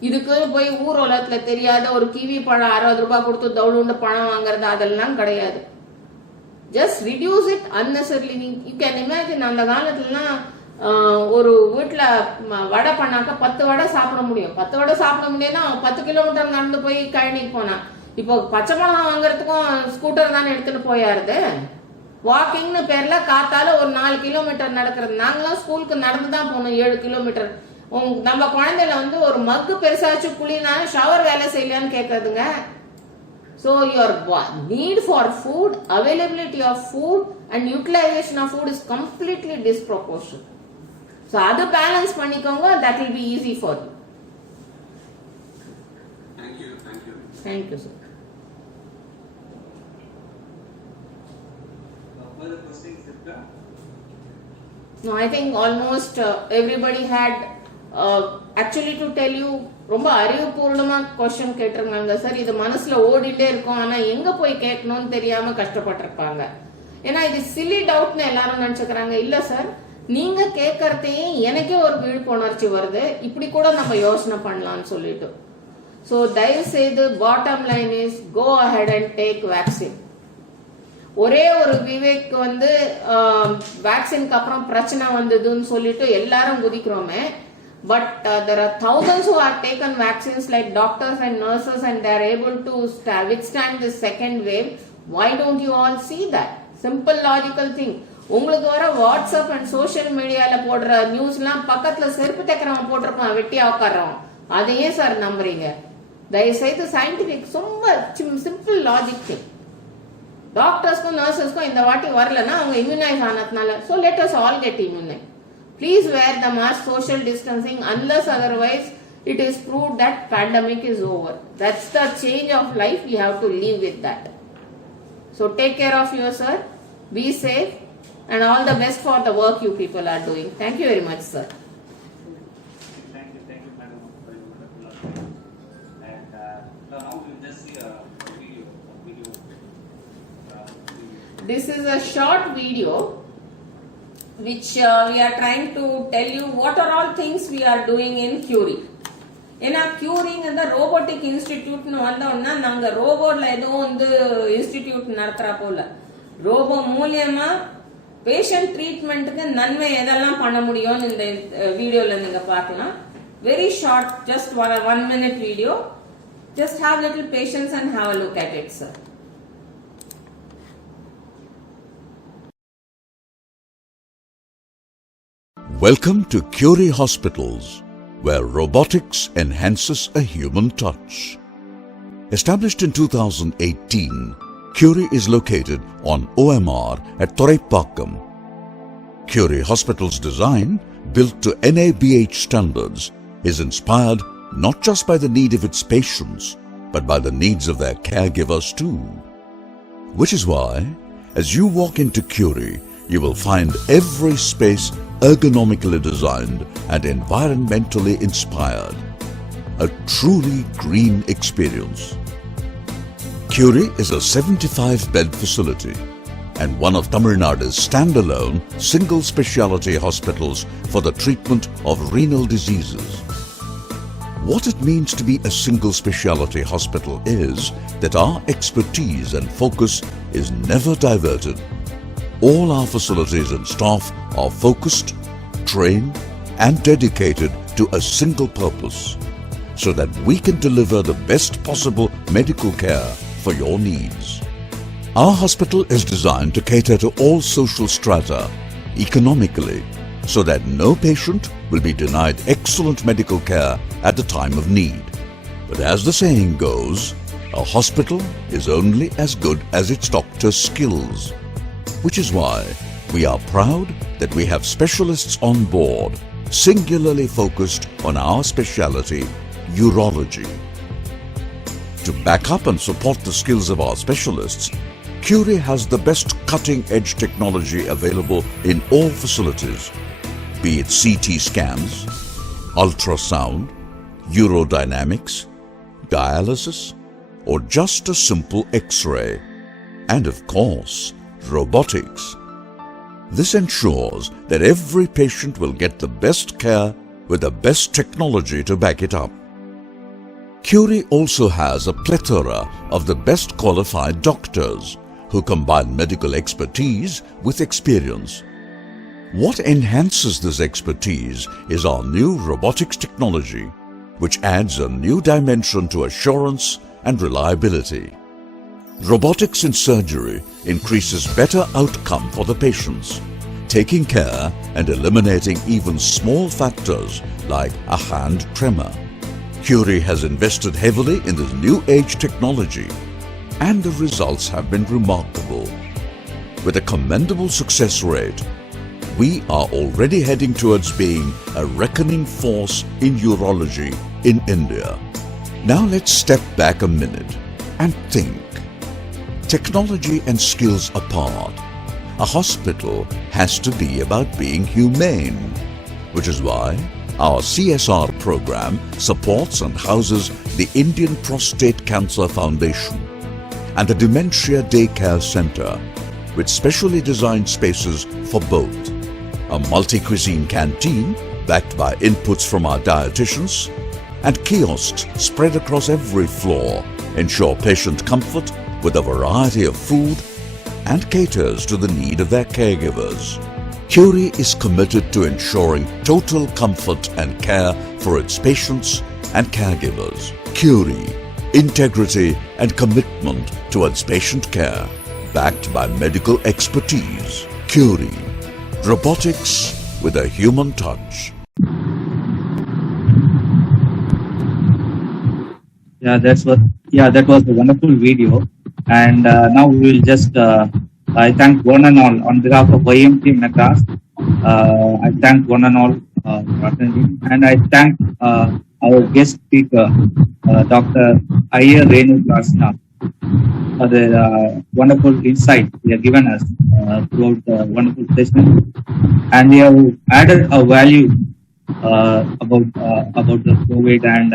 இதுக்கு போய் ஊர் உலகத்துல தெரியாத ஒரு kiwi பழம் 60 ரூபாய் கொடுத்து தவுடுண்ட பழம் வாங்குறது அதெல்லாம் கிடையாது. Just reduce it unnecessarily. You can imagine அந்த காலத்துலலாம் ஒரு வீட்டுல வடை பண்ணாக்க 10 வடை சாப்பிட முடியும். 10 வடை சாப்பிட முடியும்னா 10 கிலோமீட்டர் நடந்து போய் கழனிக்கு போனா. இப்போ பச்சை மிளகாய் வாங்குறதுக்கும் ஸ்கூட்டர் தானே எடுத்துட்டு போயாருது. வாக்கிங்னு பேர்ல காத்தால ஒரு 4 கிலோமீட்டர் நடக்கிறது. நாங்களாம் ஸ்கூலுக்கு நடந்து தான் போனோம் 7 கிலோமீட்டர். நம்ம குழந்தைல வந்து ஒரு மக்கு பெருசாச்சு குளினாலும் ஷவர் வேலை செய்யலான்னு கேட்கறதுங்க. So your need for food, availability of food and utilization of food is completely disproportionate. So அது பேலன்ஸ் பண்ணிக்கோங்க. That will be easy for you. Thank you. Thank you, sir. Further questions, Sita? No, I think almost everybody had actually to tell you ரொம்ப அறிவுபூர்வமா question கேட்டிருக்காங்க sir. இது மனசுல ஓடிட்டே இருக்கும், ஆனா எங்க போய் கேட்கணும்னு தெரியாம கஷ்டப்பட்டிருப்பாங்க. ஏன்னா இது சில்லி டவுட்னு எல்லாரும் நினைச்சுக்கிறாங்க. இல்ல சார், நீங்க கேட்கறதையும் எனக்கே ஒரு விழிப்புணர்ச்சி வருது, இப்படி கூட நம்ம யோசனை பண்ணலாம்னு சொல்லிட்டு. ஸோ தயவு செய்து bottom line is go ahead and take vaccine. ஒரே ஒரு விவேக் வந்து வேக்சினுக்கு அப்புறம் பிரச்சனை வந்ததுன்னு சொல்லிட்டு எல்லாரும் குதிக்கிறோமே. But there are thousands who have taken vaccines like doctors and nurses and they are able to withstand this second wave. Why don't you all see that? Simple logical thing. உங்களுக்கு வர வாட்ஸ்அப் அண்ட் சோஷியல் மீடியால போடுற நியூஸ்லாம் பக்கத்துல செருப்பு தைக்கிறவன் போட்டிருப்பான், வெட்டியா உட்கார்றவன். அதையே சார் நம்புறீங்க? தயவுசெய்து சயின்டிபிக் ரொம்ப சிம்பிள் லாஜிக் திங். டாக்டர்ஸ்க்கும் நர்சஸ்க்கும் இந்த வாட்டி வரலன்னா அவங்க இம்யூனைஸ் ஆனதுனால. So let us all get immunise. Please wear the mask, social distancing, unless otherwise it is proved that pandemic is over. That's the change of life. We have to live with that. So take care of yourself, be safe, and all the best for the work you people are doing. Thank you very much, sir. Thank you, madam, for your wonderful update. And now we'll just see a video. This is a short video which we are trying to tell you what are all things we are doing in Curie. ஏன்னா curing அந்த robotic இன்ஸ்டிடியூட்னு வந்தோம்னா நாங்கள் ரோபோட்ல எதுவும் வந்து institute நடத்துறா போல, robot மூலியமா patient ட்ரீட்மெண்ட்டுக்கு நன்மை எதெல்லாம் பண்ண முடியும்னு இந்த வீடியோல நீங்க பார்க்கலாம். Very short, just 1 minute video. Just have little patience and have a look at it, sir. Welcome to Curie Hospitals, where robotics enhances a human touch. Established in 2018, Curie is located on OMR at Thoraipakkam. Curie Hospital's design, built to NABH standards, is inspired not just by the need of its patients, but by the needs of their caregivers too. Which is why, as you walk into Curie, you will find every space ergonomically designed and environmentally inspired. A truly green experience. Curie is a 75-bed facility and one of Tamil Nadu's standalone single speciality hospitals for the treatment of renal diseases. What it means to be a single speciality hospital is that our expertise and focus is never diverted. All our facilities and staff are focused, trained, and dedicated to a single purpose, so that we can deliver the best possible medical care for your needs. Our hospital is designed to cater to all social strata economically, so that no patient will be denied excellent medical care at the time of need. But as the saying goes, a hospital is only as good as its doctor's skills. Which is why we are proud that we have specialists on board, singularly focused on our specialty, urology. To back up and support the skills of our specialists, Curie has the best cutting-edge technology available in all facilities, be it CT scans, ultrasound, urodynamics, dialysis, or just a simple X-ray, and of course, robotics. This ensures that every patient will get the best care with the best technology to back it up. Curie also has a plethora of the best qualified doctors who combine medical expertise with experience. What enhances this expertise is our new robotics technology, which adds a new dimension to assurance and reliability. Robotics in surgery increases better outcome for the patients, taking care and eliminating even small factors like a hand tremor. Curie has invested heavily in this new age technology, and the results have been remarkable. With a commendable success rate, we are already heading towards being a reckoning force in urology in India. Now let's step back a minute and think. Technology and skills apart, a hospital has to be about being humane, which is why our CSR program supports and houses the Indian Prostate Cancer Foundation and the Dementia Daycare Center, with specially designed spaces for both. A multi-cuisine canteen backed by inputs from our dietitians and kiosks spread across every floor ensure patient comfort with a variety of food and caters to the need of their caregivers. Curie is committed to ensuring total comfort and care for its patients and caregivers. Curie, integrity and commitment towards patient care, backed by medical expertise. Curie, robotics with a human touch. That was a wonderful video. And now we will just, I thank one and all on behalf of YMCA Madras. I thank one and all for attending. And I thank our guest speaker, Dr. Iyer Renu Krishna, for the wonderful insight he has given us throughout the wonderful session. And we have added a value about the COVID, and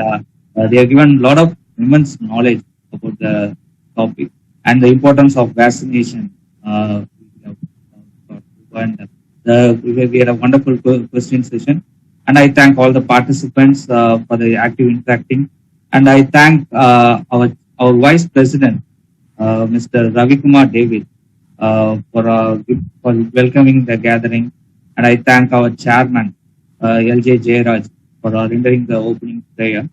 they have given a lot of immense knowledge about the topic and the importance of vaccination. And we had a wonderful question session. And I thank all the participants for the active interacting. And I thank our Vice President, Mr. Ravi Kumar David, for welcoming the gathering. And I thank our Chairman, LJ Jayaraj, for rendering the opening prayer.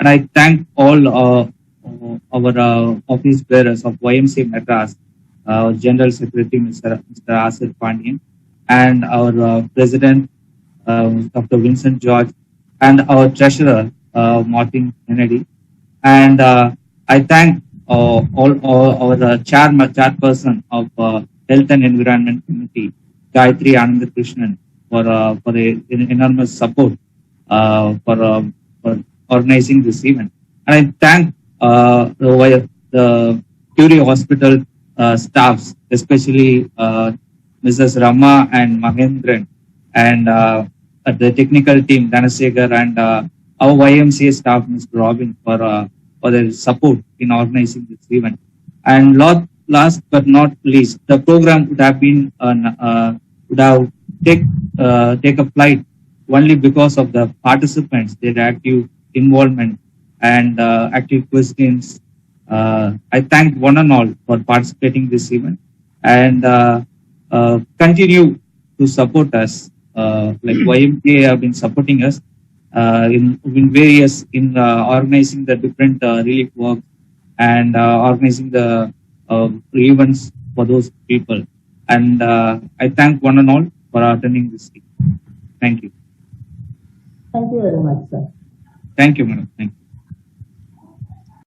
And I thank all our office bearers of YMCA Madras, our General Secretary, Mr. Asif Pandian, and our President, Dr. Vincent George, and our Treasurer, Martin Kennedy. And I thank all our chairperson of Health and Environment Committee, Gayatri Anandakrishnan, for the enormous support for organizing this event. And I thank the Curie Hospital staffs, especially Mrs. Rama and Mahendran, and the technical team, Dhanasekhar, and our YMCA staff, Mr. Robin, for their support in organizing this event. And last but not least, the program would have been would have take a flight only because of the participants, their active involvement and active questions. I thank one and all for participating in this event, and continue to support us. Like YMCA have been supporting us in various organizing the different relief work and organizing the events for those people. And I thank one and all for attending this meeting. Thank you. Thank you very much, sir. Thank you, madam. Thank you.